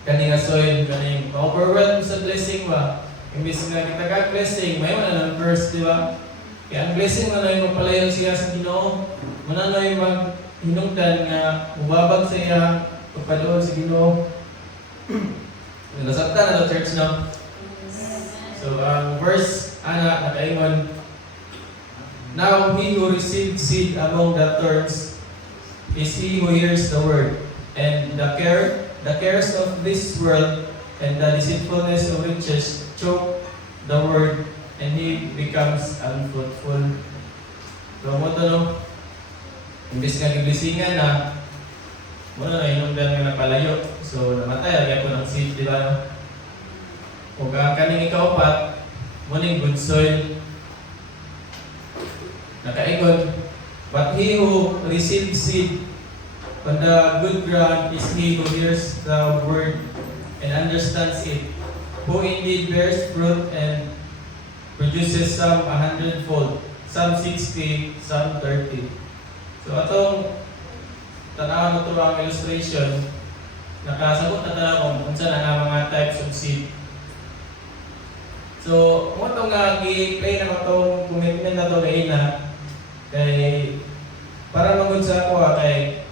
kaning soil, kaning overwhelmed sa blessing ba. Imbis nga kita ka blessing, may wala ng first, di ba? Kaya ang blessing mo na yung mapalayon siya sa Ginoo. Muna na yung maghinungdan nga mubabag sa iya pagpadoon sa Ginoo. Nasabta na church no? So, ang verse, nakaingon, now he who received seed among the thorns is he who hears the word, and the cares of this world and the deceitfulness of riches choke the word, and he becomes unfruitful. So, mo to no? Imbis nga giblisingan na, muna na inundan nga napalayo. So, namatay, agay po ng seed, di ba? O kaning ikaupat, muning good soil. Nakaingon, but he who receives seed on the good ground is he who hears the word and understands it, who indeed bears fruit and produces some 100-fold, some 60, some 30. So, atong tanawan mo ito ang illustration, nakasagot na talaga kung unsa na nga mga types of seed. So, mo itong gi-play na itong commitment na ito na kay para magod sa ako kay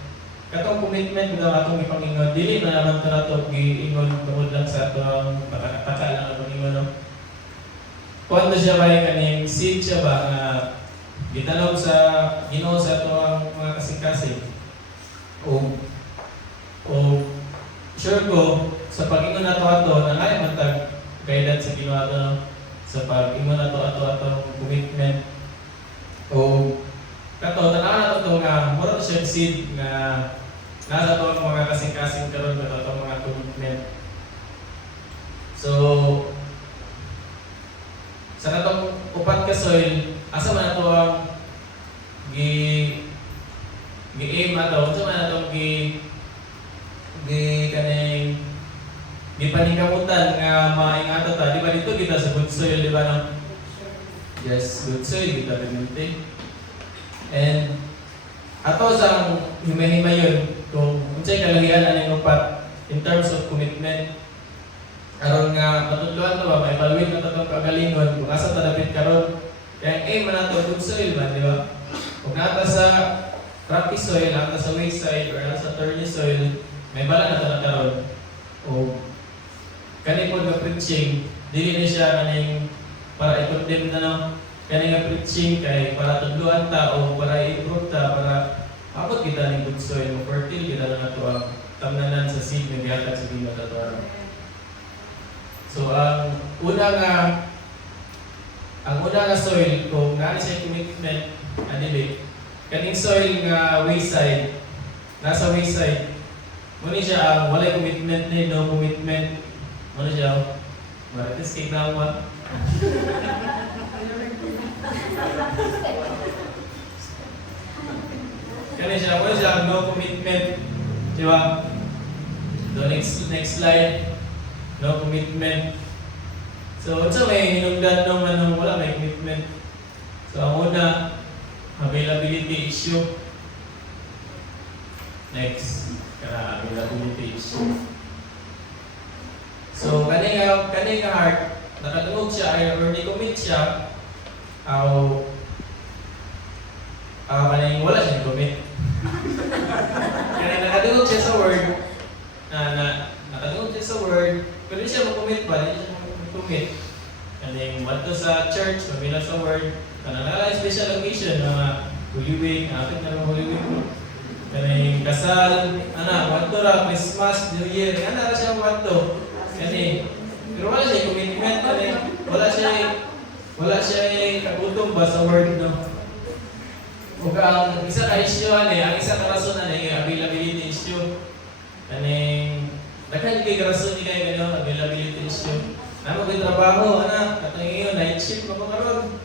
katong commitment na atong ipangingon, dili na naman ito na ito gi-ingon tungod lang sa itong pakakataka lang itong ingon. No? Kung siya ba yung kaning seed siya ba na gitanong sa Ginoo sa itong mga kasing-kasing. O sure ko, sa pag-ingon na ito na kaya matag guidance sa Ginoo ato sa pag-ingon na ito atong commitment. O kato, tanawan na ito nga, mura siya seed nga nasa ito ang mga kasing-kasing karon na ito mga commitment. So, sa katong upat ka soil, asa man ito ang gi-aim ato, asa man ito kaning gipaningkamutan nga maingato ta, di ba dito kita sa good soil, di ba no? Yes, good soil kita gamitin. And ato sa himay-himayon kung unsay kalahian aning upat in terms of commitment. Aron nga matudloan to ba, ma-evaluate na itong kagalingon kung asa tadapit karon. Kaya aim man nato good soil ba, di ba? Kung nata sa rocky soil, nata sa wayside, or nata sa thorny soil, may bala na ito na karon. O kanipod nga preaching, dili na siya kaning para i-condemn na no. Kani nga preaching kay para tudloan ta o para i-improve ta para abot kita ning good soil mo fertile kita lang ato ang tamnanan sa seed nga gihatag sa Ginoo ato aron. So ang una nga soil kung naani siya commitment adili kaning soil nga wayside nasa wayside mo ni siya ang walay commitment ni no commitment mo ni siya marites kay nawa. Kani siya mo siya no commitment, di ba? So next slide, no commitment. So unsa may hinungdan nung wala may commitment. So ang una, availability issue. Next, availability issue. So kani nga heart nakatungog siya or di-commit siya kaning wala siya commit. Kaya nakatungog siya sa word nakatungog siya sa word pero di siya mag-commit pa, di siya mag-commit. Kaning wato sa church, mabila sa word kanang special occasion na Holy Week, atin na ng Holy Week kaning kasal, wato ra, Christmas, New Year, ra siya wato. Pero wala siya commitment, wala siya kabutong ba sa word, no? Kung ang isa ka issue, ang isa ka rason, yung availability issue. Daghan kay rason ni kayo, availability issue. Namo kay trabaho, katong iyo, night shift pa karon.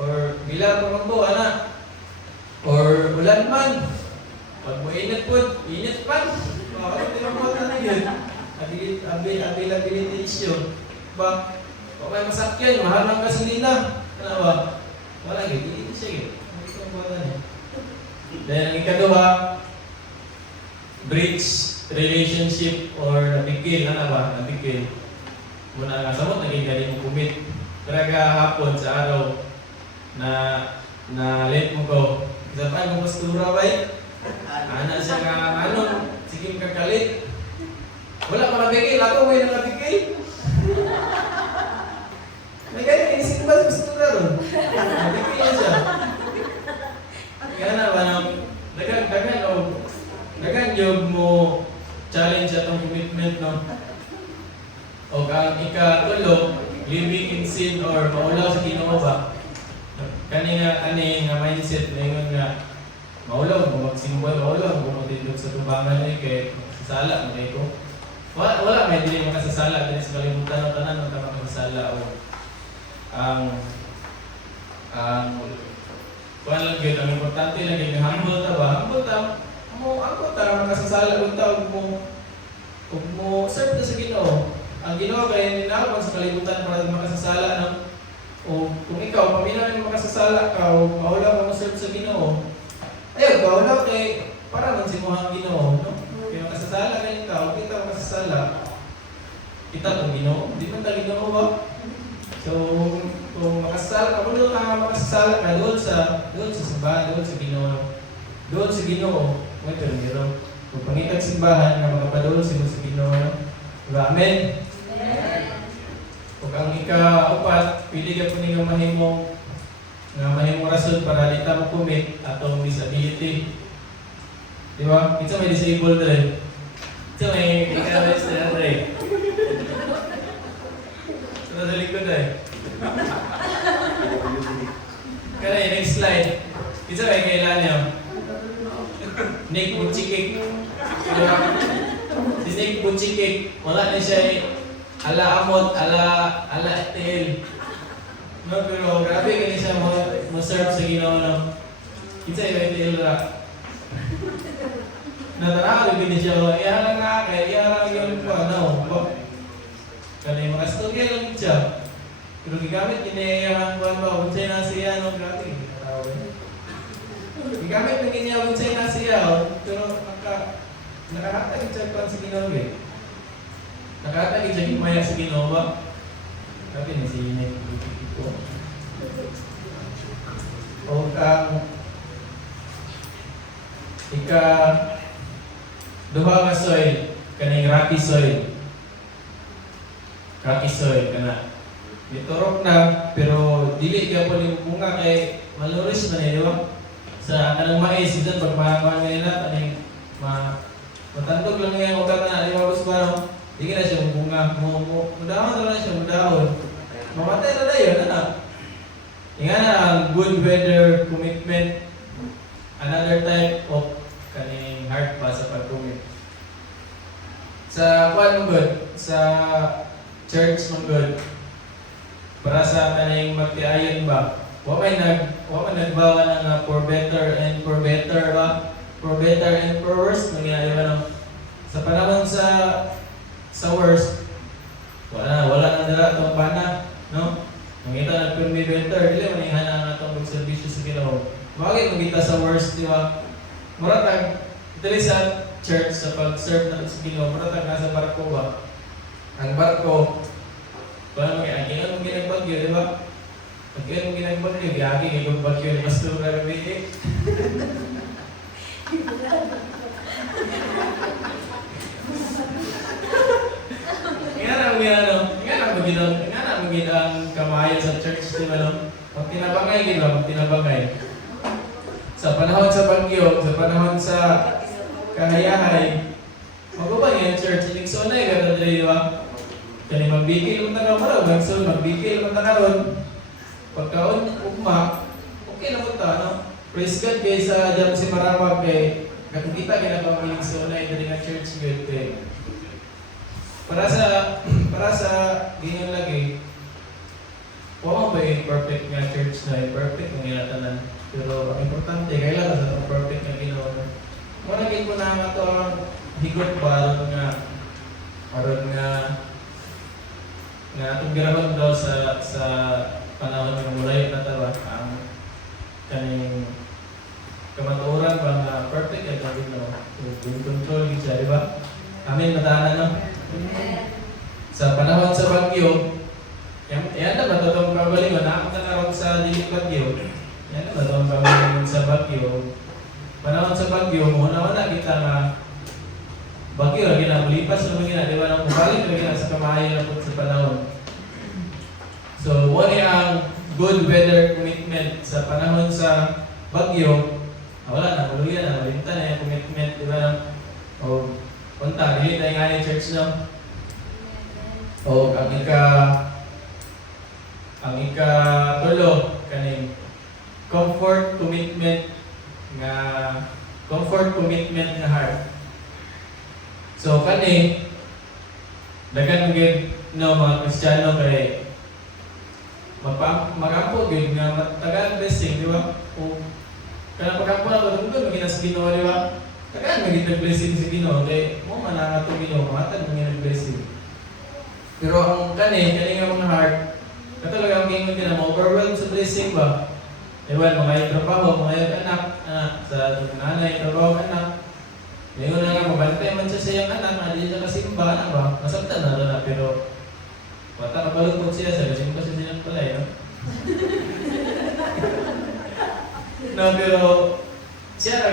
Or bilar pa magbo, or ulan man. Pag mo init po, init pa. Bakit tinamot na yun? Availability issue. Ba, kung may masakyan, mahal ng gasolina. Ano ba? Wala, hindi siya. Hindi ko ang buwatan eh. Then, ang ikaduha, breach relationship or nabigil. Nabigil. Muna nga, samot naging galing mo commit. Talaga hapon sa araw na late mo ko. Isa pa, kung pastura ba siya ka, sige kakalit. Wala pa nabigil, ako may nabigil. May ganyan, inisip ba gusto na ron? Nabigil na siya. Kaya na ba, dagan yung mo challenge atong commitment, no? O kang ikatulo, living in sin or maulaw sa Ginoo ba? Kani nga mindset na yun nga, maulaw, magsimbol, maulaw, magtindog sa tubangan na kay sasala, ko. Wala may dili makasasala din sa kalimutan ng tanan ng makasasala o kuan lang gyud ang importante lang gyud humble ta ba? Humble ta makasasala ug ta ug mo serve ta sa Ginoo. Ang Ginoo kay ninawag sa kalibutan para makasasala no. O kung ikaw paminaw mo makasasala ka o mawala mo serve sa Ginoo. Ayaw mawala kay para man simuhang Ginoo no. Kaya makasasala kay ikaw, kita makasasala. Kita kung Ginoo, di man ta Ginoo ba? So, kung makasasala ka, kung makasasala ka doon sa simbahan, doon sa Ginoo. Doon sa Ginoo, ito rin Ginoo. Kung pangitag simbahan na makapadoon sa Ginoo. Diba? Amen? Kung ang ika-upat, pili ka po niyo mahimong rason para di ta mo commit atong disability. Diba? Ito may disabled rin. Ito may ika-rest na rin. Sa likod eh. Kaya next slide. Isa may kailan niyo? Nick Butchikik. Si Nick Butchikik, wala na siya ala amot, ala etel. No, pero grabe kani siya mo serve sa Ginoo no. Isa yung etel ra. Nataraw din siya, iya lang nga kay iya lang yung Kani makastorya lang siya. Pero gigamit kinayahan ko ba unsay na siya no grabe. Gigamit na niya unsay na siya pero nakahatag siya pa sa Ginoo eh. Nakahatag siya himaya sa Ginoo ba? Grabe ni si Nick ko. O duha nga soil kaning rocky soil kana Miturok na, pero dili kaya po yung bunga kay maluris man eh, di ba? Sa kanang mais, minsan pag mahakuan nila, kaning matandog lang nga yung ugat na, di ba boss ba, no? Di ka na siya bunga, mudahon na lang siya, mudahon. Mamatay na na yun, ano? Nga na ang good weather commitment, another type of kaning heart pa sa pag-commit. Sa kuan mong good, sa church mong good, para sa kaning magtiayon ba, wa man nagbawa ng for better and for better ba, for better and for worse, nang ginagawa no? Sa panahon sa worst, wala na dala itong bana, no? Nang ito nag-permi better, dili man ihana ang atong magservisyo sa Ginoo. Bakit magita sa worst, di ba? Muratag, dili sa church, sa pag-serve natin sa Ginoo, muratag nasa barko ba? Ang barko, wala mga ang ginagbagyo, di ba? Pag ang ginagbagyo, giyagi, ginagbagyo, ni Pastor Rami. Nga na maging ang kamayan sa church, di ba, no? Magtinabangay, di ba? Magtinabangay. Sa panahon sa bagyo, sa panahon sa kahayahay, magubang yung church, iningsonay ka na, di ba? Kani magbigil mo na karon, magbigil mo na karon. Pagkaon ugma, okay na punta, no? Praise God kay sa diyan si Maramag kay nakikita ginagawa ng sonay dali nga church good kay. Para sa ganyan lagi. Wa ba yung perfect nga church na perfect ng ilatanan. Pero ang importante kailangan sa perfect nga Ginoo. Wala gid ko na ato ang higot ba aron nga atong girahon daw sa panahon ng mulay na tawa ang kaning kamatuoran ba nga perfect ay gawin no yung control gid siya, di ba? Amen, matahanan no? Sa panahon sa bagyo, yan na matutong pagalingon na ako na sa diling bagyo. Yan na matutong pagalingon sa bagyo. Panahon sa bagyo, muna kita nga bagyo lagi na mulipas na magina, di ba? Nang mabalik lagi na sa kamahayan na sa panahon. So, wala ang good weather commitment sa panahon sa bagyo. Wala na, muluyan na, malimta na yung commitment, di ba? O, punta, dili tayo nga ni church no? O, ang ika-tulo, kaning comfort commitment nga heart. So, kani, dagan magiging no, mga Kristiyano kay magampo yun nga tagaan blessing, di ba? O kaya magampo na ito, doon magiging sa Ginoo, di ba? Tagaan magiging blessing sa Ginoo, kaya mo manangat ito Ginoo, matag magiging blessing. Pero ang kani nga mga heart, katulagang gingon din na ma-overwhelmed sa blessing ba? Ewan, mga trabaho, mga anak, sa nanay, trabaho, anak. Ngayon na nga, mabantay man siya sa iyang anak, hindi siya kasimba, anak ba? Masabtan na rin na, pero bata kabalukod siya, sa kasimba siya silang palay, no? No, pero siya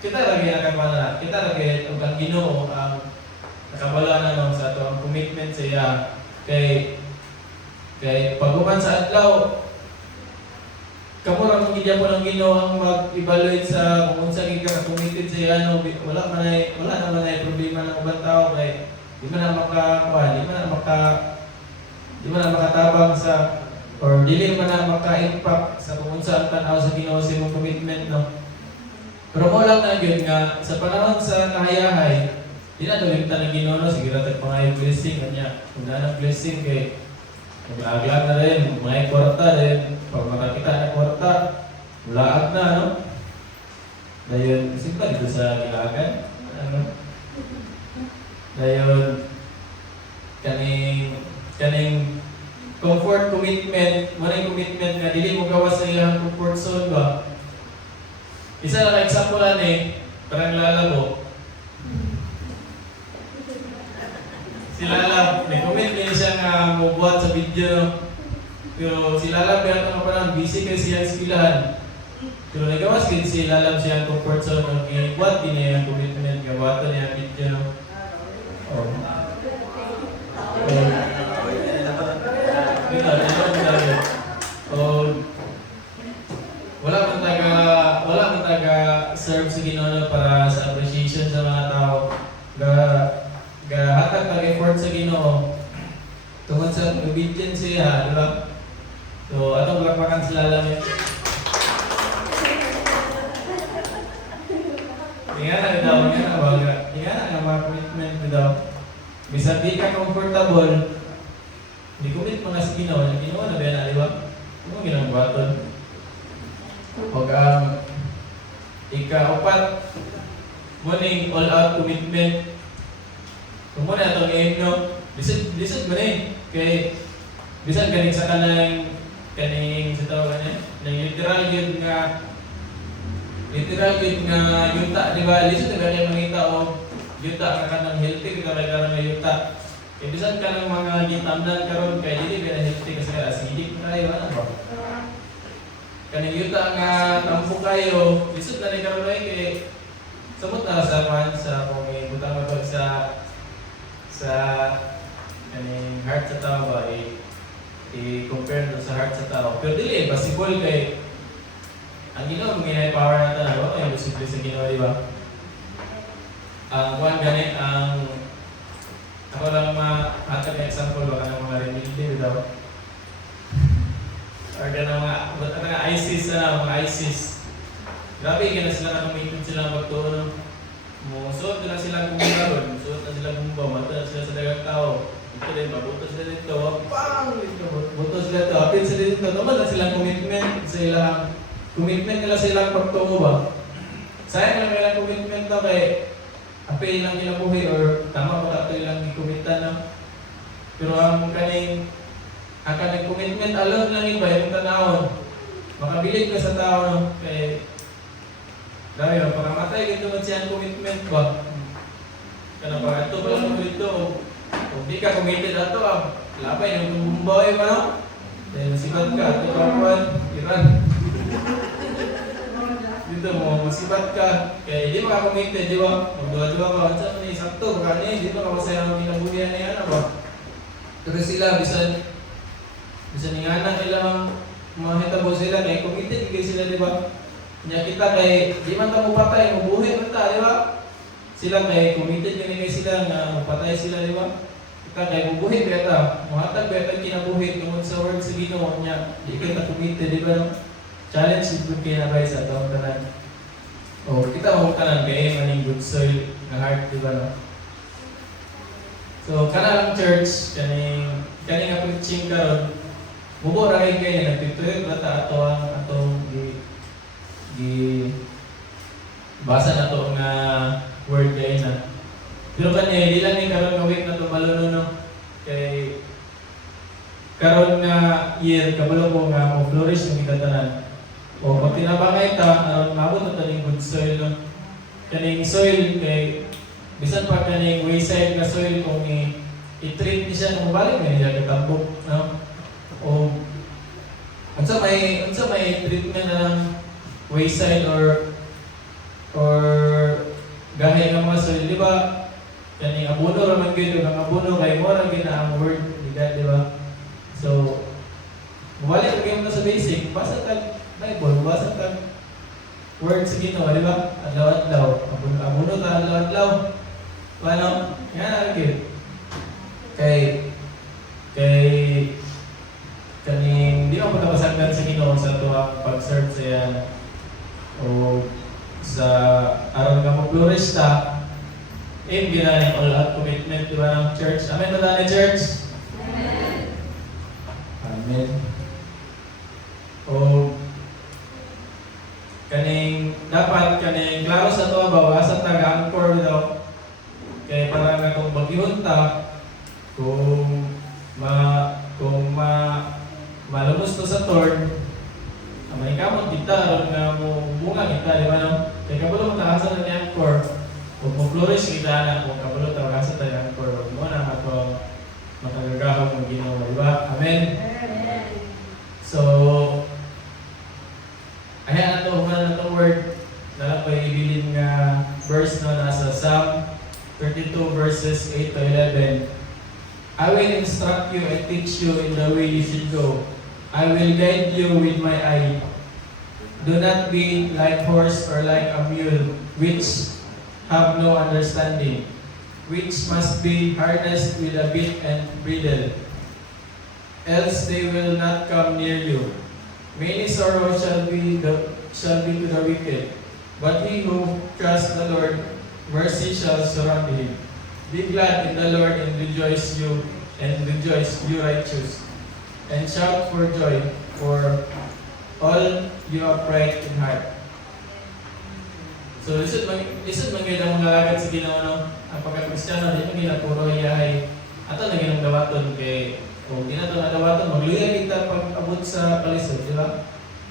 kita lagi ang Ginoo ang nakabala na lang sa ito, ang commitment siya kay pag-uman sa adlaw, kamura mong gidya po ng Ginoo ang mag-evaluate sa kung unsa giga committed sa ano, wala naman ay problema ng ubang tao kay di man na makatabang sa or dili man na maka-impact sa kung unsa ang tanaw sa Ginoo sa imong commitment no. Pero mo lang na gyud nga sa panahon sa kahayahay, di na tulimtan ng Ginoo no, sige ra tag pangayong blessing kanya. Kung na blessing kay mag-aglag na rin, mga kwarta rin, pag makakita na kwarta, laag na, no? Dahil, kasi ba dito sa Gilagan? Dahil, kaning comfort commitment, maraming commitment nga, dili mo gawa sa ilang comfort zone ba? Isa na example parang lalabo. Si Lala, may commitment siya nga mabuhat sa video, no? Pero si Lala, pero ito pa busy kasi siyang sipilahan. Pero nagawas din si Lala siya comfort zone, buhat din niya yung commitment, gawato niya ang video, no? Oh. nag-serve sa Ginoo para sa appreciation sa mga tao. Hatag pag-effort sa Ginoo tungkol sa obedience siya, di ba? So, atong palakpakan sila lang yun. Ingana daw, ingana ba? Ingana nga mga commitment daw. Bisa di ka comfortable, di commit mga sa Ginoo, yung Ginoo na ba yan, di ba? Ano ginagawa ito? Huwag ang ika-upat, muning all-out commitment. Kung muna itong himno, lisod mo na eh. Kaya, bisan galing sa kaning sa tao ganyan, literal yun nga yuta, di ba? Lisod na ganyan mga tao, yuta ka kanang healthy, ka yuta. Kaya bisan ka ng mga gitamnan karon kaya hindi ba na healthy kasi acidic na kayo, ano ba? Kaning yuta nga tampo kayo, lisod na rin karon kay samot na sa kung ibutang mo sa kaning heart sa tao ba, i-compare doon sa heart sa tao. Pero dili, possible kay ang Ginoo mga power natin na ba? Yung posible sa Ginoo, di ba? Ang one ganit, ako lang hatag na example baka ng mga remility daw. Or ka ng mga ISIS mga ISIS. Grabe, kaya na sila nakamitin sila magtuon. Suot na sila kumaron, suot na sila bumba, mata na sila sa dagang tao. Ito din, mabuto sila dito, pang! Buto sila dito, apin sila dito. Naman na silang commitment sa ilang commitment nila sa ilang pagtungo ba? Sayang lang ilang commitment na kay apin lang ilang buhay or tama ba ito ilang committan na. Pero ang kaning commitment alone lang iba yung tanawon. Makabilig ka sa tao no? Kay dahil pagkamatay ito man siya ang commitment ba? Kana ba ito ba lang dito? Kung di ka committed ato labay yung tumumbaw ba no? Dahil masibat ka, ito kapan, Iran. Dito mo, masibat ka, kaya hindi ka committed, di ba? Magduwa-duwa ka, at saan ni sakto, baka niya, hindi ba masaya ang kinabuhian niya, ano ba? Pero sila, bisan nga na ilang mga hitabo sila, kaya committed, kaya sila, di ba? Kanya kita kay, di man ta mo patay, mabuhay man ta, di ba? Sila kay committed kaya sila na mapatay sila, di ba? Kita kay mabuhay beta, muhatag beta kinabuhi tungkol sa word sa Ginoo niya. Di kita committed, di ba? Challenge ito kinabay sa taong tanan. O, kita mo tanan kay maning good soil na heart, di ba? So, kanang church, kaning preaching karon, mubo ra kay nagtituyo ta atong basa na to nga word kay na. Pero kani di lang ni karon nga week na to balono no. Kay karon nga year kabalo ko nga mo flourish ng itatanan. O pag tinabangay ta aron mabot ta ning good soil no. Kaning soil kay bisan pa kaning wayside nga soil kung i-treat ni siya kung balik na niya katambok no. O unsa may treatment na ng wayside or gahe ng mga soil, di ba? Kaning abono raman gyud ang abono kay mo ra gyud ang word ni God, di ba? So mabalik gyud mo sa basic, basa tag Bible, basa tag word sa Ginoo, di ba? Adlaw-adlaw, abono ta adlaw-adlaw. Paano? Yan gyud. Kay kaning di ako nakasanggan sa Ginoo sa tuwang pag-serve sa yan o sa aron nga mag-flourish ta ginani all-out commitment di ba ng church. Amen ba na church? Amen. Amen. O dapat klaro sa tuwa ba sa taga-anchor daw kay para nga kung bagyon ta kung malumos to sa torn, may kamot kita, aron nga mo bunga kita, di ba no? Kaya kabulo mo takasa na ni Angkor, kung flourish kita na, kung kabulo takasa na ni Angkor, huwag mo na ito matagagahong ng Ginoo, di ba? Amen? Amen. So, ayan na itong word, nalang pa ibilin nga verse na nasa Psalm 32 verses 8 to 11. I will instruct you and teach you in the way you should go. I will guide you with my eye. Do not be like horse or like a mule, which have no understanding, which must be harnessed with a bit and bridle, else they will not come near you. Many sorrows shall be to the wicked, but he who trusts the Lord, mercy shall surround him. Be glad in the Lord and rejoice, you righteous, and shout for joy for all you upright in heart. So lisod man gyud ang mga lagad sa Ginoo, no? Ang pagka-Kristiyano di man gyud puro iyahay ato na ginang dawaton kay kung di nato na dawaton magluya kita pag abot sa kalisod, di ba?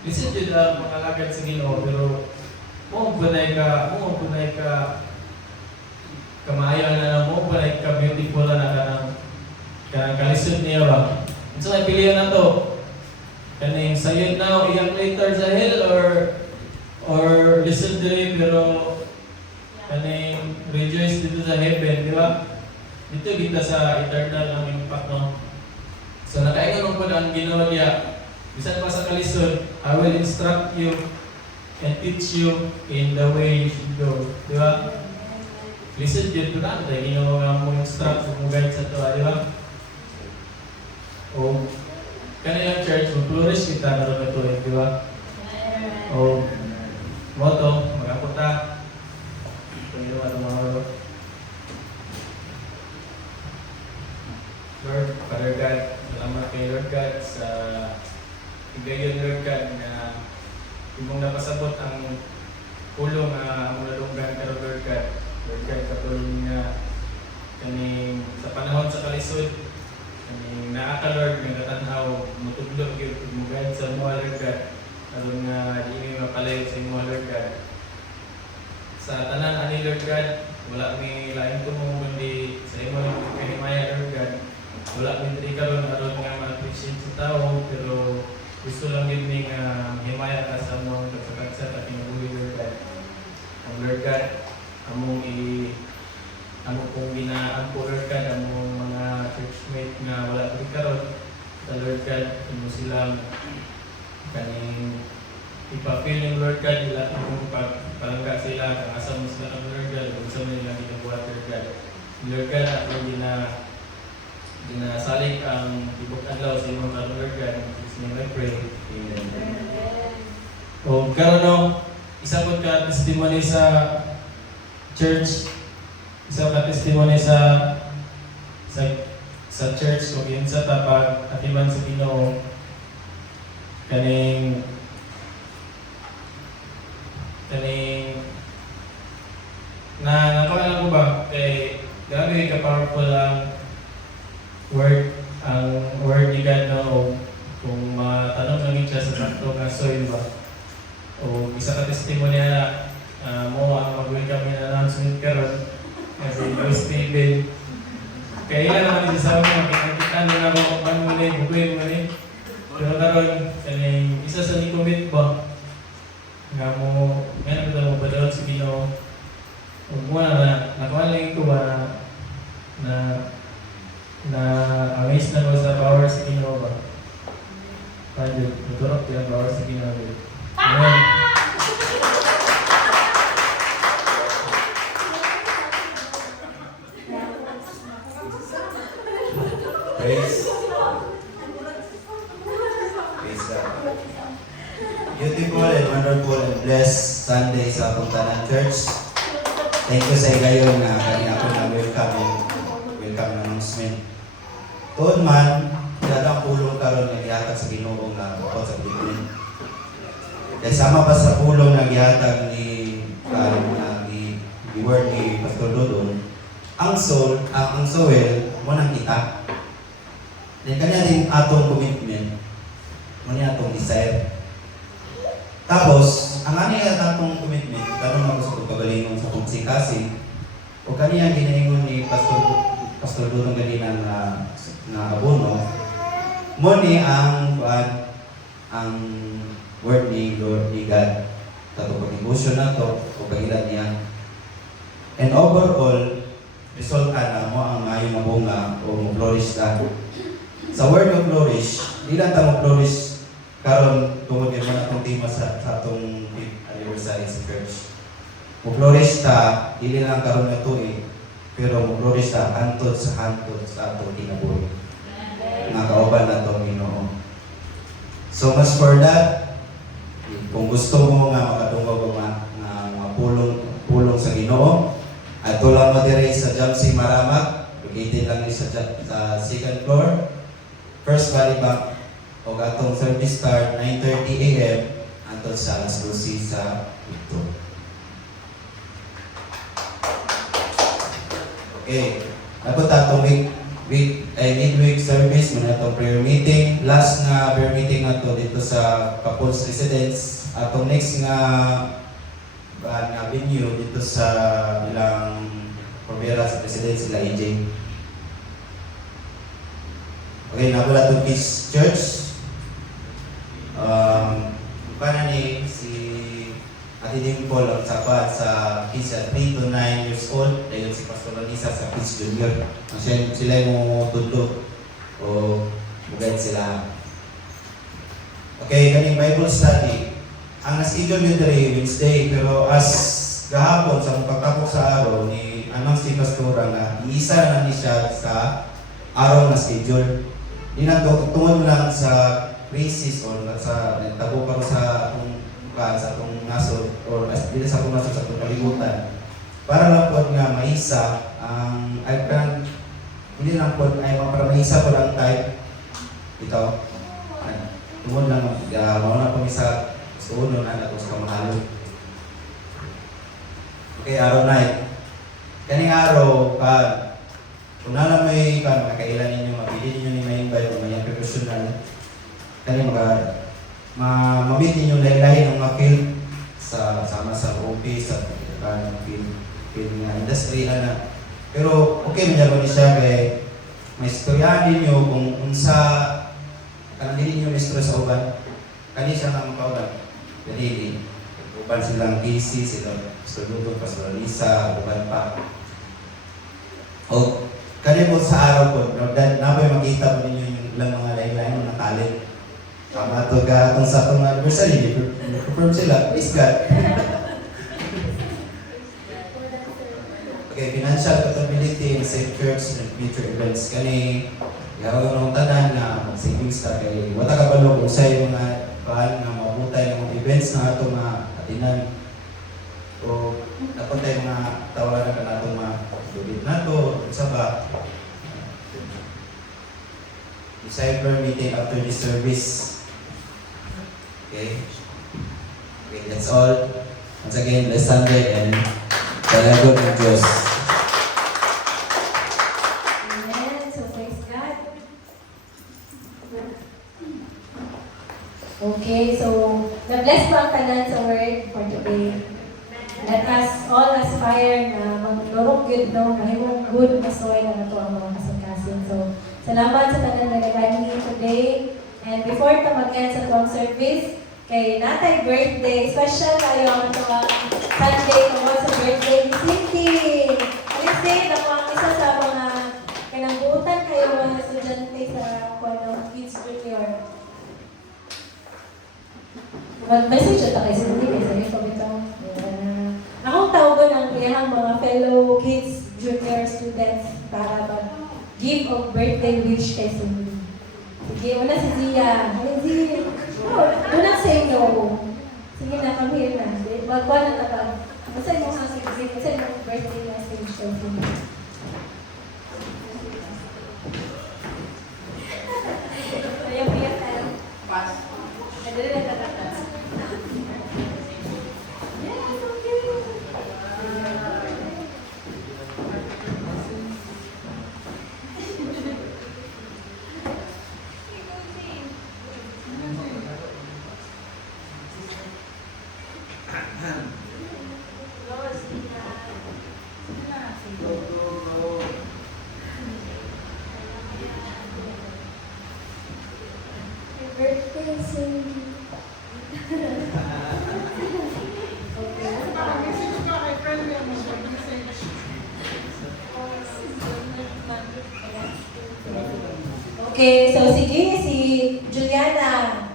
Lisod gyud ang mga lagad sa Ginoo, pero mo punay ka kamaayo na mo punay ka beautiful na kanang kalisod niya ba? So ay pilihan na to. Kaning sayod now, iyak later sa hell or listen diri pero kaning rejoice dito sa heaven, di ba? Dito kita sa eternal ang impact, no? So nakaingon po ang Ginoo niya, bisan pa sa kalisod, I will instruct you and teach you in the way you should go, di ba? Listen dito na, dahil Ginoo nga mo instruct, mo guide sa to, di ba? O kanilang church, mag-flourish kita na rin ito, di ba? O moto, magapunta. Ito yung mga Lord, Father God, salamat kay Lord God sa higayon, Lord God, na imong napasabot ang pulong ang nadunggan ka, Lord God. Lord God, katulong nga kaning sa panahon sa kalisod, kaning naaka, Lord, nga katanaw, matudlog yung pagmugad sa mga, Lord God. Aron nga di mi mapalayo sa imo, Lord God. Sa tanan ani, Lord God, wala mi lain tumong kundi sa imo lang kahimaya, Lord God. Wala mi diri karon aron nga ma-appreciate sa tao, pero gusto lang gid mi nga himaya ka sa among pagkakagsa at kinabuhi, Lord God. Ang Lord God, among kong ginaampo, Lord God, among mga churchmate nga wala diri karon. Sa Lord God, imo silang kaning ipapil yung Lord God, ila kung palangga sila, kung asa mo sila ng Lord God, kung saan nila ginabuhat, Lord God. Lord God, ako ginasalik ang tibok adlaw sa imong karon, Lord God. In Jesus' name I pray. Amen. O karon, no, isa po ka testimony sa church, isa ka testimony sa church, kung yun sa tapag, atiman sa Ginoo, kaning nakuha ko ba kay grabe ka powerful ang word ni God, no? Kung matanong lang siya sa sakto nga soil ba o isa ka testimony na mo ang mag-welcome na announcement karon kasi Luis Steven kaya naman isa sa mga makikita na ako kung paano mo na bukuin mo na. Pero karon kaning isa sa ni-commit ba nga mo nga mo padawat sa Ginoo ug mo na nakuha lang ko ba na amaze na ko sa power sa Ginoo ba padyo naturok yung power sa Ginoo. Amen. Praise God. Beautiful and wonderful and blessed Sunday sa Puntanan Church. Thank you sa igayon na kanina ko na welcome announcement. Tuon man, dalang pulong karon nga gihatag sa Ginoo nga bukod sa Biblia. Dahil sama pa sa pulong na gihatag ni word ni Pastor Dodon, ang soul mo nang kita. Then kanya din atong commitment, mo niya atong desire. Tapos, ang ani atong commitment, karon magusto ko pagalingon sa pagsikasi, o kaniya ginaingon ni Pastor Dodon ganina na abono, mo ni ang word ni Lord ni God katong pag-devotion na to o pag-ilan niya. And overall, resulta na mo ang ayong mabunga o mo-flourish na. Sa word of flourish, di lang ta mo-flourish karon tungod yun man atong tema sa atong 5th anniversary sa church. Mo-flourish ta, dili lang karon nga tuig, pero mo-flourish ta hantod sa atong kinabuhi. Nga kauban na itong Ginoo. So much for that, kung gusto mo nga makadungog ang mga pulong sa Ginoo, at tulang mo dire sa Jamsi Maramag, located lang ni sa second floor, First Valley Bank, o atong service start 9:30 a.m. until sa alas 12 sa ito. Okay, ako tatong midweek service, muna itong prayer meeting. Last nga prayer meeting na to dito sa Kapuls Residence. Atong next nga venue dito sa ilang Provera sa Residence, sila AJ. Okay, nabula to Peace Church. Paano ni si Ate Dimple ang sapat sa kids at 3 to 9 years old, dahil si Pastor Lanisa sa Kids Junior. Sila yung tudlo o mag-guide sila. Okay, kaning Bible study. Ang na-schedule yun dali Wednesday, pero as gahapon sa pagtapok sa araw ni anong si Pastora na iisa na ni siya sa araw na schedule. Di na tungod lang sa crisis o sa nagtabo pa sa atong nasod o dili sa atong nasod sa atong kalibutan. Para lang po nga maisa ang hindi lang po ay para maisa po lang type ito. Tungod lang mauna po sa uno na ako sa kamahalo. Okay, araw night. Kaning araw kung na may makakailan ninyo, mabili ninyo ni may invite o may professional, kani mamit ninyo lahi-lahi ng mga film sama sa office, sa film nga industry na. Pero okay man ni siya kay may istoryahan ninyo kung unsa kanang dili ninyo mistress sa uban. Kani siya nga makauban. Dili uban silang busy, sila Pastor Pastor Lisa, uban pa. O kani mo sa araw po, napay makita mo ninyo yung ilang mga lain-lain na nakalit. Tama ito ka itong sa itong anniversary, confirm sila, praise God. Okay, financial capability in safe church and future events. Kani, gawin ng tanan na savings ta kay wata ka balo kung sa mga paan na mabutay ng mga events na ito mga atinan. O napuntay mga tawaran ka na ito mga lubit na ito, sa ba? Cyber meeting after the service. Okay? Okay, that's all. Once again, blessed Sunday and talagot ng Diyos. Amen. So, praise God. Okay, so, na-bless ba ang tanan sa word for today? Let us all aspire na mag-lorong good, no? Mahimong good masoy na ito ang mga kasing-kasing. So, salamat sa tanan na nagani today. And before ta mag-end sa tuwang service, kay natay birthday, special tayo ang tuwang Sunday tungkol sa birthday ni Cindy. Alisin, ako ang isa sa mga kinangbutan kayo mga estudyante sa Kids Junior. Mag-message ito kay Cindy, kay sabi ko ito. Akong tawagan ang iyang mga fellow Kids Junior students para mag-give of birthday wish kay Cindy. Sige, una si Zia. Hey, Zia. Oh, do not say no. Sige na, come here na. Magkuha na tapag. Basta mo sa sige, basta mo birthday message kay Cindy. Ayaw-ayaw tayo. Pass. Nadali na tatatas. Birthday, Cindy. Okay, so sige, si Juliana.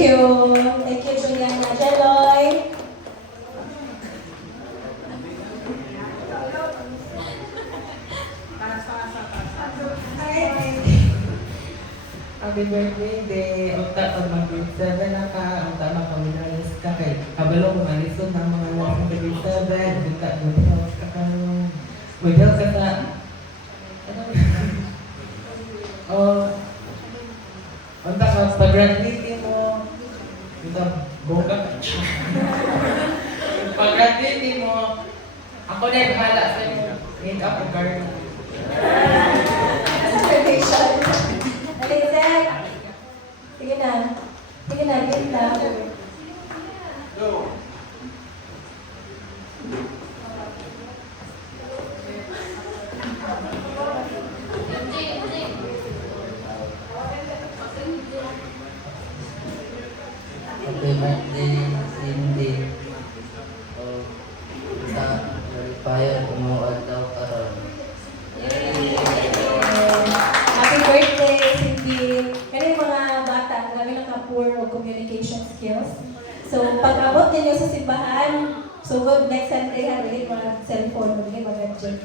you. Thank you, Juliana. Jeloy. Happy birthday, day. Unta pag mag-grade 7 na ka, unta makaminalis ka kay kabalo kung alisod ng mga lasang grade 7, unta mag-house ka ka nung mag-house ka sa unta ka pag-graduate mo, unta bongga ka. Pag-graduate mo, ako na yung bahala sa iyo. Make up ang garden. Celebration. Alizet. Sige na. Sige na, give na. Happy birthday, Cindy. Sa Paripayan, tumuod daw karon. Happy birthday, Cindy. Kaya yung mga bata, grabe lang ka-poor o communication skills. So, pag-abot ninyo sa simbahan, so good, next Sunday, hindi mga cellphone, hindi mga gadget.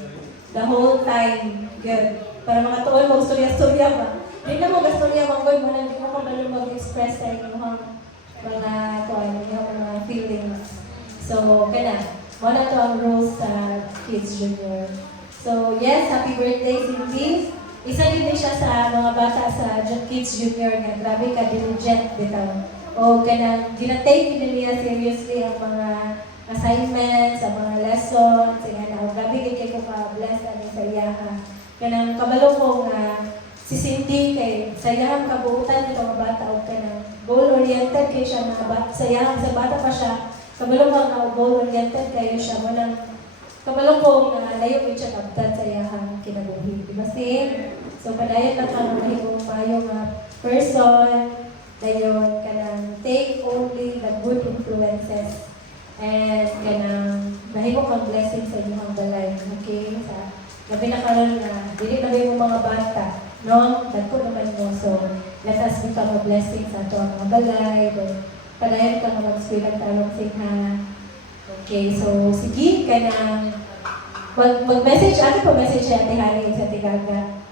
The whole time, good. Para mga tuon mo, storya-storya ba? Hindi na mo gastorya, manggoy mo na, hindi mo kabalo mag-express sa inyong mga feelings. So, kana, wala to ang rules sa Kids Junior. So, yes, happy birthday, Cindy. Isa din siya sa mga bata sa Kids Junior nga grabe ka diligent bitaw. O kanang ginatake din niya seriously ang mga assignments, ang mga lessons, nga na grabe kay ko ka bless ani sa iya. Kanang kabalo ko nga si Cindy kay sayang kabuutan nito mga bata o kanang goal oriented kay siya mga bata. Sayang sa bata pa siya. Kabalo ko nga goal oriented kayo siya mo nang kabalo ko nga layo ko siya kabtan sa iyang kinabuhi. Diba sis? So, padayon lang ka mahigong mayo nga person, dayon kanang take only the good influences and kanang mahigong kang blessing sa inyong balay. Okay? Sa gabi na karon na dili na yung mga bata, no? Dagko naman mo. So, let us become a blessing sa ato ang mga balay. Then, padayon ka nga mag-swilang talong singha. Okay, so sige kanang mag-message, ako pa message siya Ate Hari sa Tigaga.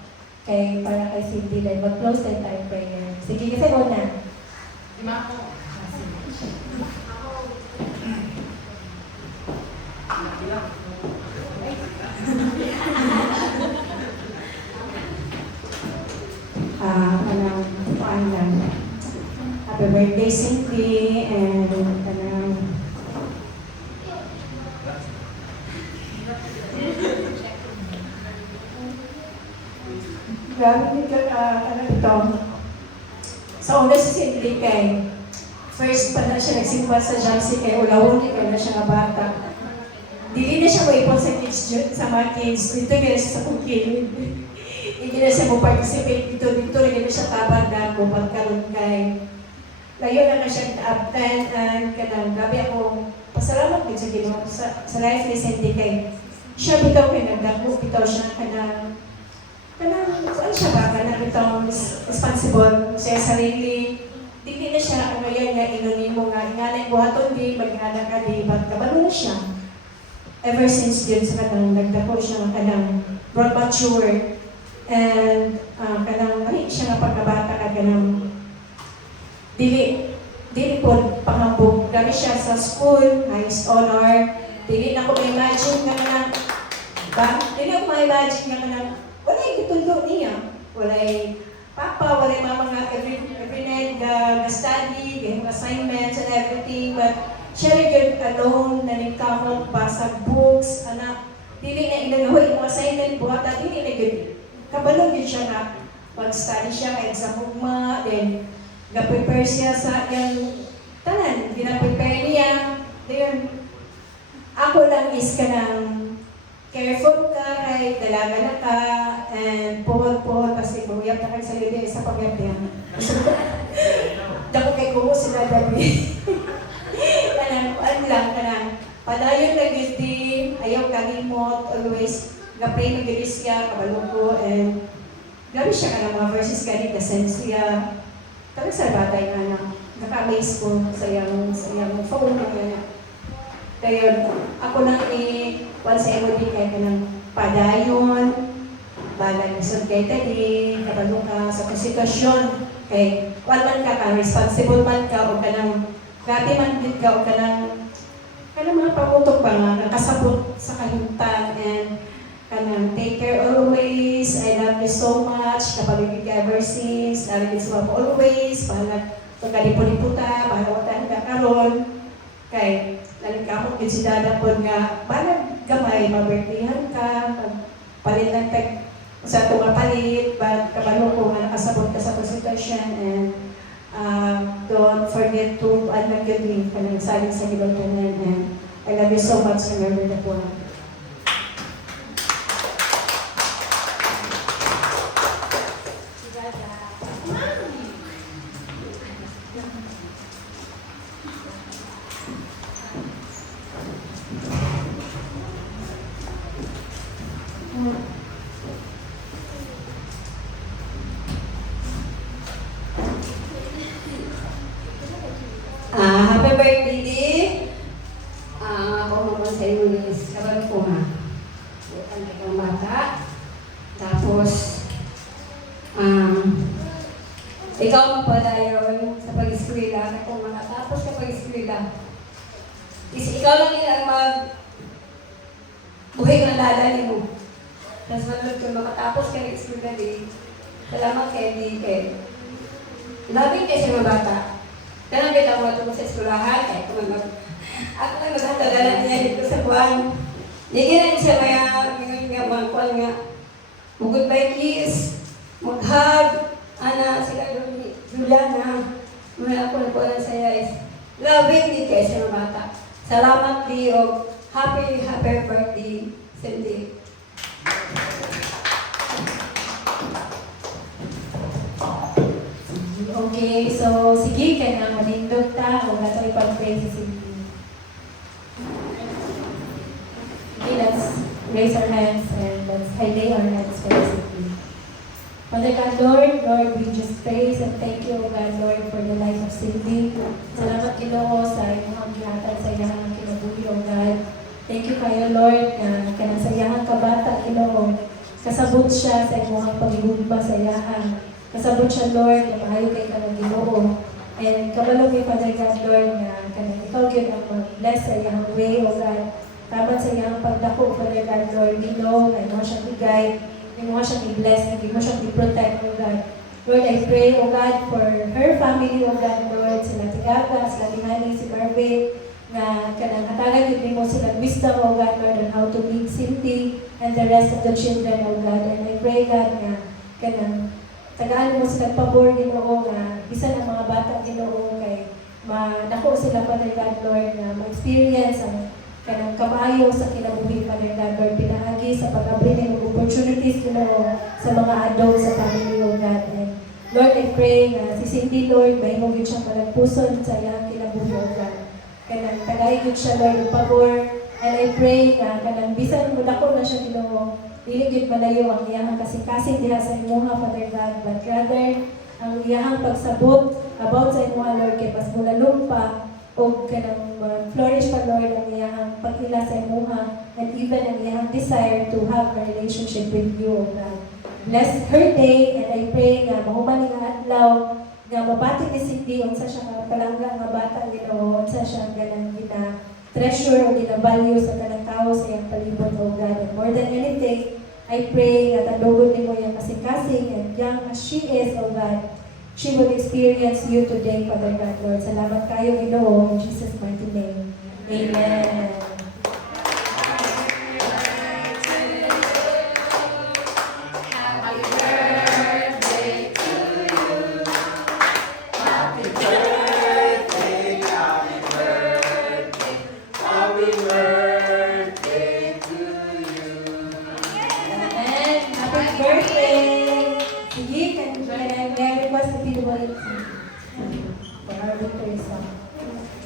Kay para kay Cindy like mag-close din tayo prayer. Sige kasi go na. Lima ko. Kanang paalam. Happy birthday, Cindy, and kanang grabe din ka kanang ito. Sa una si Cindy kay first pa na siya nagsimba sa Jansi kay ulawon kay na siya nga bata. Dili na siya maipon sa kids sa mga kids. Dito gina siya sa kukil. Hindi na siya mo-participate dito na gina siya tabang na ko pagkaroon kay layo na siya na-abtan and kanang gabi ako pasalamat din sa Ginoo sa life ni Cindy kay siya bitaw kay nagdako bitaw siya kanang ano siya ba kanang bitaw responsible sa sarili. Dili na siya ano yan nga inunin mo nga inganay buhaton di mag-anak ka di magkabalo na siya. Ever since yun sa kanang nagdako siya kanang mature and kanang mali siya nga pagkabata ka kanang dili po pangambog. Dami siya sa school, highest honor. Dili na ko ma-imagine nga kanang dili ko ma-imagine nga kanang wala yung gitundo niya. Wala yung papa, wala yung mama nga every night ga-study, yung assignments and everything. But siya rin alone, nanikakot, basag books, anak. Dili na inagawa yung assignment, buhata, dili na yun. Kabalog yun siya nga. Mag-study siya kahit sa mugma, then ga-prepare siya sa yung tanan, gina-prepare niya. Then, ako lang is ka ng careful ka, kahit dalaga na ka, and puhod-puhod, kasi bumuyap na kayo sa lidi, sa pagyap niya. Dako kay kumo sila dami. Ano lang, kanang padayon na giti, ayaw kalimot, always, gapay na giti siya, kabalungko, and gabi siya ka ng mga verses ganit, the sense siya. Tapos sa batay nga na, naka-amaze ko sa iyang phone niya. Kaya ako nang wala sa MOD kaya ka ng padayon, balang isod kay tali, kabalo ka sa konstitusyon, kay wala man ka responsible man ka, o ka ng grabe man din ka, o ka ng mga pamutok ba nga, nakasabot sa kahimtan, and kanang take care always, I love you so much, kapag ever since, narin sa mo always, pahalag pagkalipuliputa, pahalag ko tayo kakaroon, kay nalingkamot din si Dada po nga, pahalag gamay, mabirtihan ka, palit ng sa itong palit, kabalo ko nga nakasabot ka sa konsultasyon, and don't forget to anak yun din ka nang saling sa gibantunan, and I love you so much, remember the po. Happy birthday, Di! Ako naman sa iyo is kaban ko ha. Bukan kang bata. Tapos, ikaw mapadayon sa pag-eskwela. Kung makatapos ka pag-eskwela, is ikaw lang yun ang buhay ng lalali mo. Tapos malulog kung makatapos ka ng eskwela, Di. Salamat kay Di. Labing kayo sa mga bata. Kaya kita mo ito sa eskulahan, kahit kung ako lang maghatagalan niya dito sa buwan. Hindi na siya mga kuwan nga. Mag-goodbye kiss, mag-hug, sila Juliana. Mga ako na kuwan sa iya is loving din kayo sa mga bata. Salamat di o happy birthday, Cindy. Okay, so sige ka na manindog ta o gato ipag-pray sa Cindy. Okay, let's raise our hands and let's lay our hands for Cindy. Father God, Lord, we just praise and thank you, O God, Lord, for the life of Cindy. Salamat Ginoo sa imong gihatag sa iyang kinabuhi, O God. Thank you kayo, Lord, na kanang sa iyang kabata, Ginoo. Kasabot siya sa imong pagigugma sa iyang. Kasabot siya, Lord, na maayo kay kanang Ginoo. And kabalo kay Father God, Lord, na kanang ikaw gyud ang mag-bless sa iyang way, O God. Taman sa iyang pagdako, Father God, Lord, we know na imo siyang i-guide, imo siyang i-bless, imo siyang i-protect, O God. Lord, I pray, O God, for her family, O God, Lord, sila Tigaga, sila Tihani, si Marvin, na kanang hatagan yun mo silang wisdom, O God, Lord, on how to lead Cindy and the rest of the children, O God. And I pray, God, na kanang tagaan mo silang pabor, Ginoo, na isa ng mga bata, Ginoo, kay dako sila, Father God, Lord, na ma-experience ang kanang kamayo sa kinabuhi, Father God, Lord, pinahagi sa pag-abri ng opportunities, Ginoo, sa mga adults sa family, O God. And Lord, I pray na si Cindy, Lord, may hugid siyang malagpuson sa iyang kinabuhi, O God. Kanang tagay gud siya, Lord, ng pabor. And I pray na kanang bisan mo dako na siya, Ginoo, dili gid malayo ang iyang kasing-kasing diha sa imuha, Father God, but rather ang iyang pagsabot about sa imuha, Lord, kay mas mulalong pa o kanang flourish pa, Lord, ang iyang pagkila sa imuha, and even ang iyang desire to have a relationship with you, O God. Bless her day, and I pray nga mahuman nga adlaw nga mabati ni Cindy unsa siya palangga nga bata, Ginoo, unsa siya ganang treasure o gina-value sa kanang tao sa iyang palibot, O God. And more than anything, I pray that tandugon ni mo yung kasing-kasing, and young as she is, O God, she will experience you today, Father God, Lord. Salamat kayo, Ginoo, in Jesus' mighty name. Amen.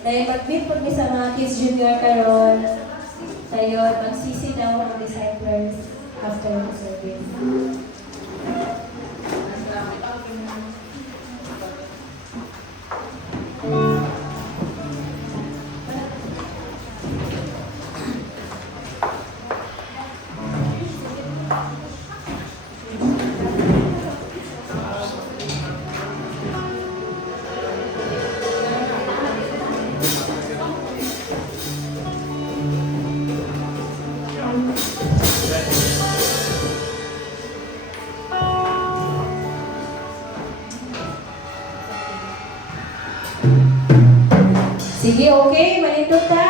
Dahil mag-meet po sa mga Kids Junior karon, tayo magsisi daw ang disciples after the service. Sige, okay. Malindot ta.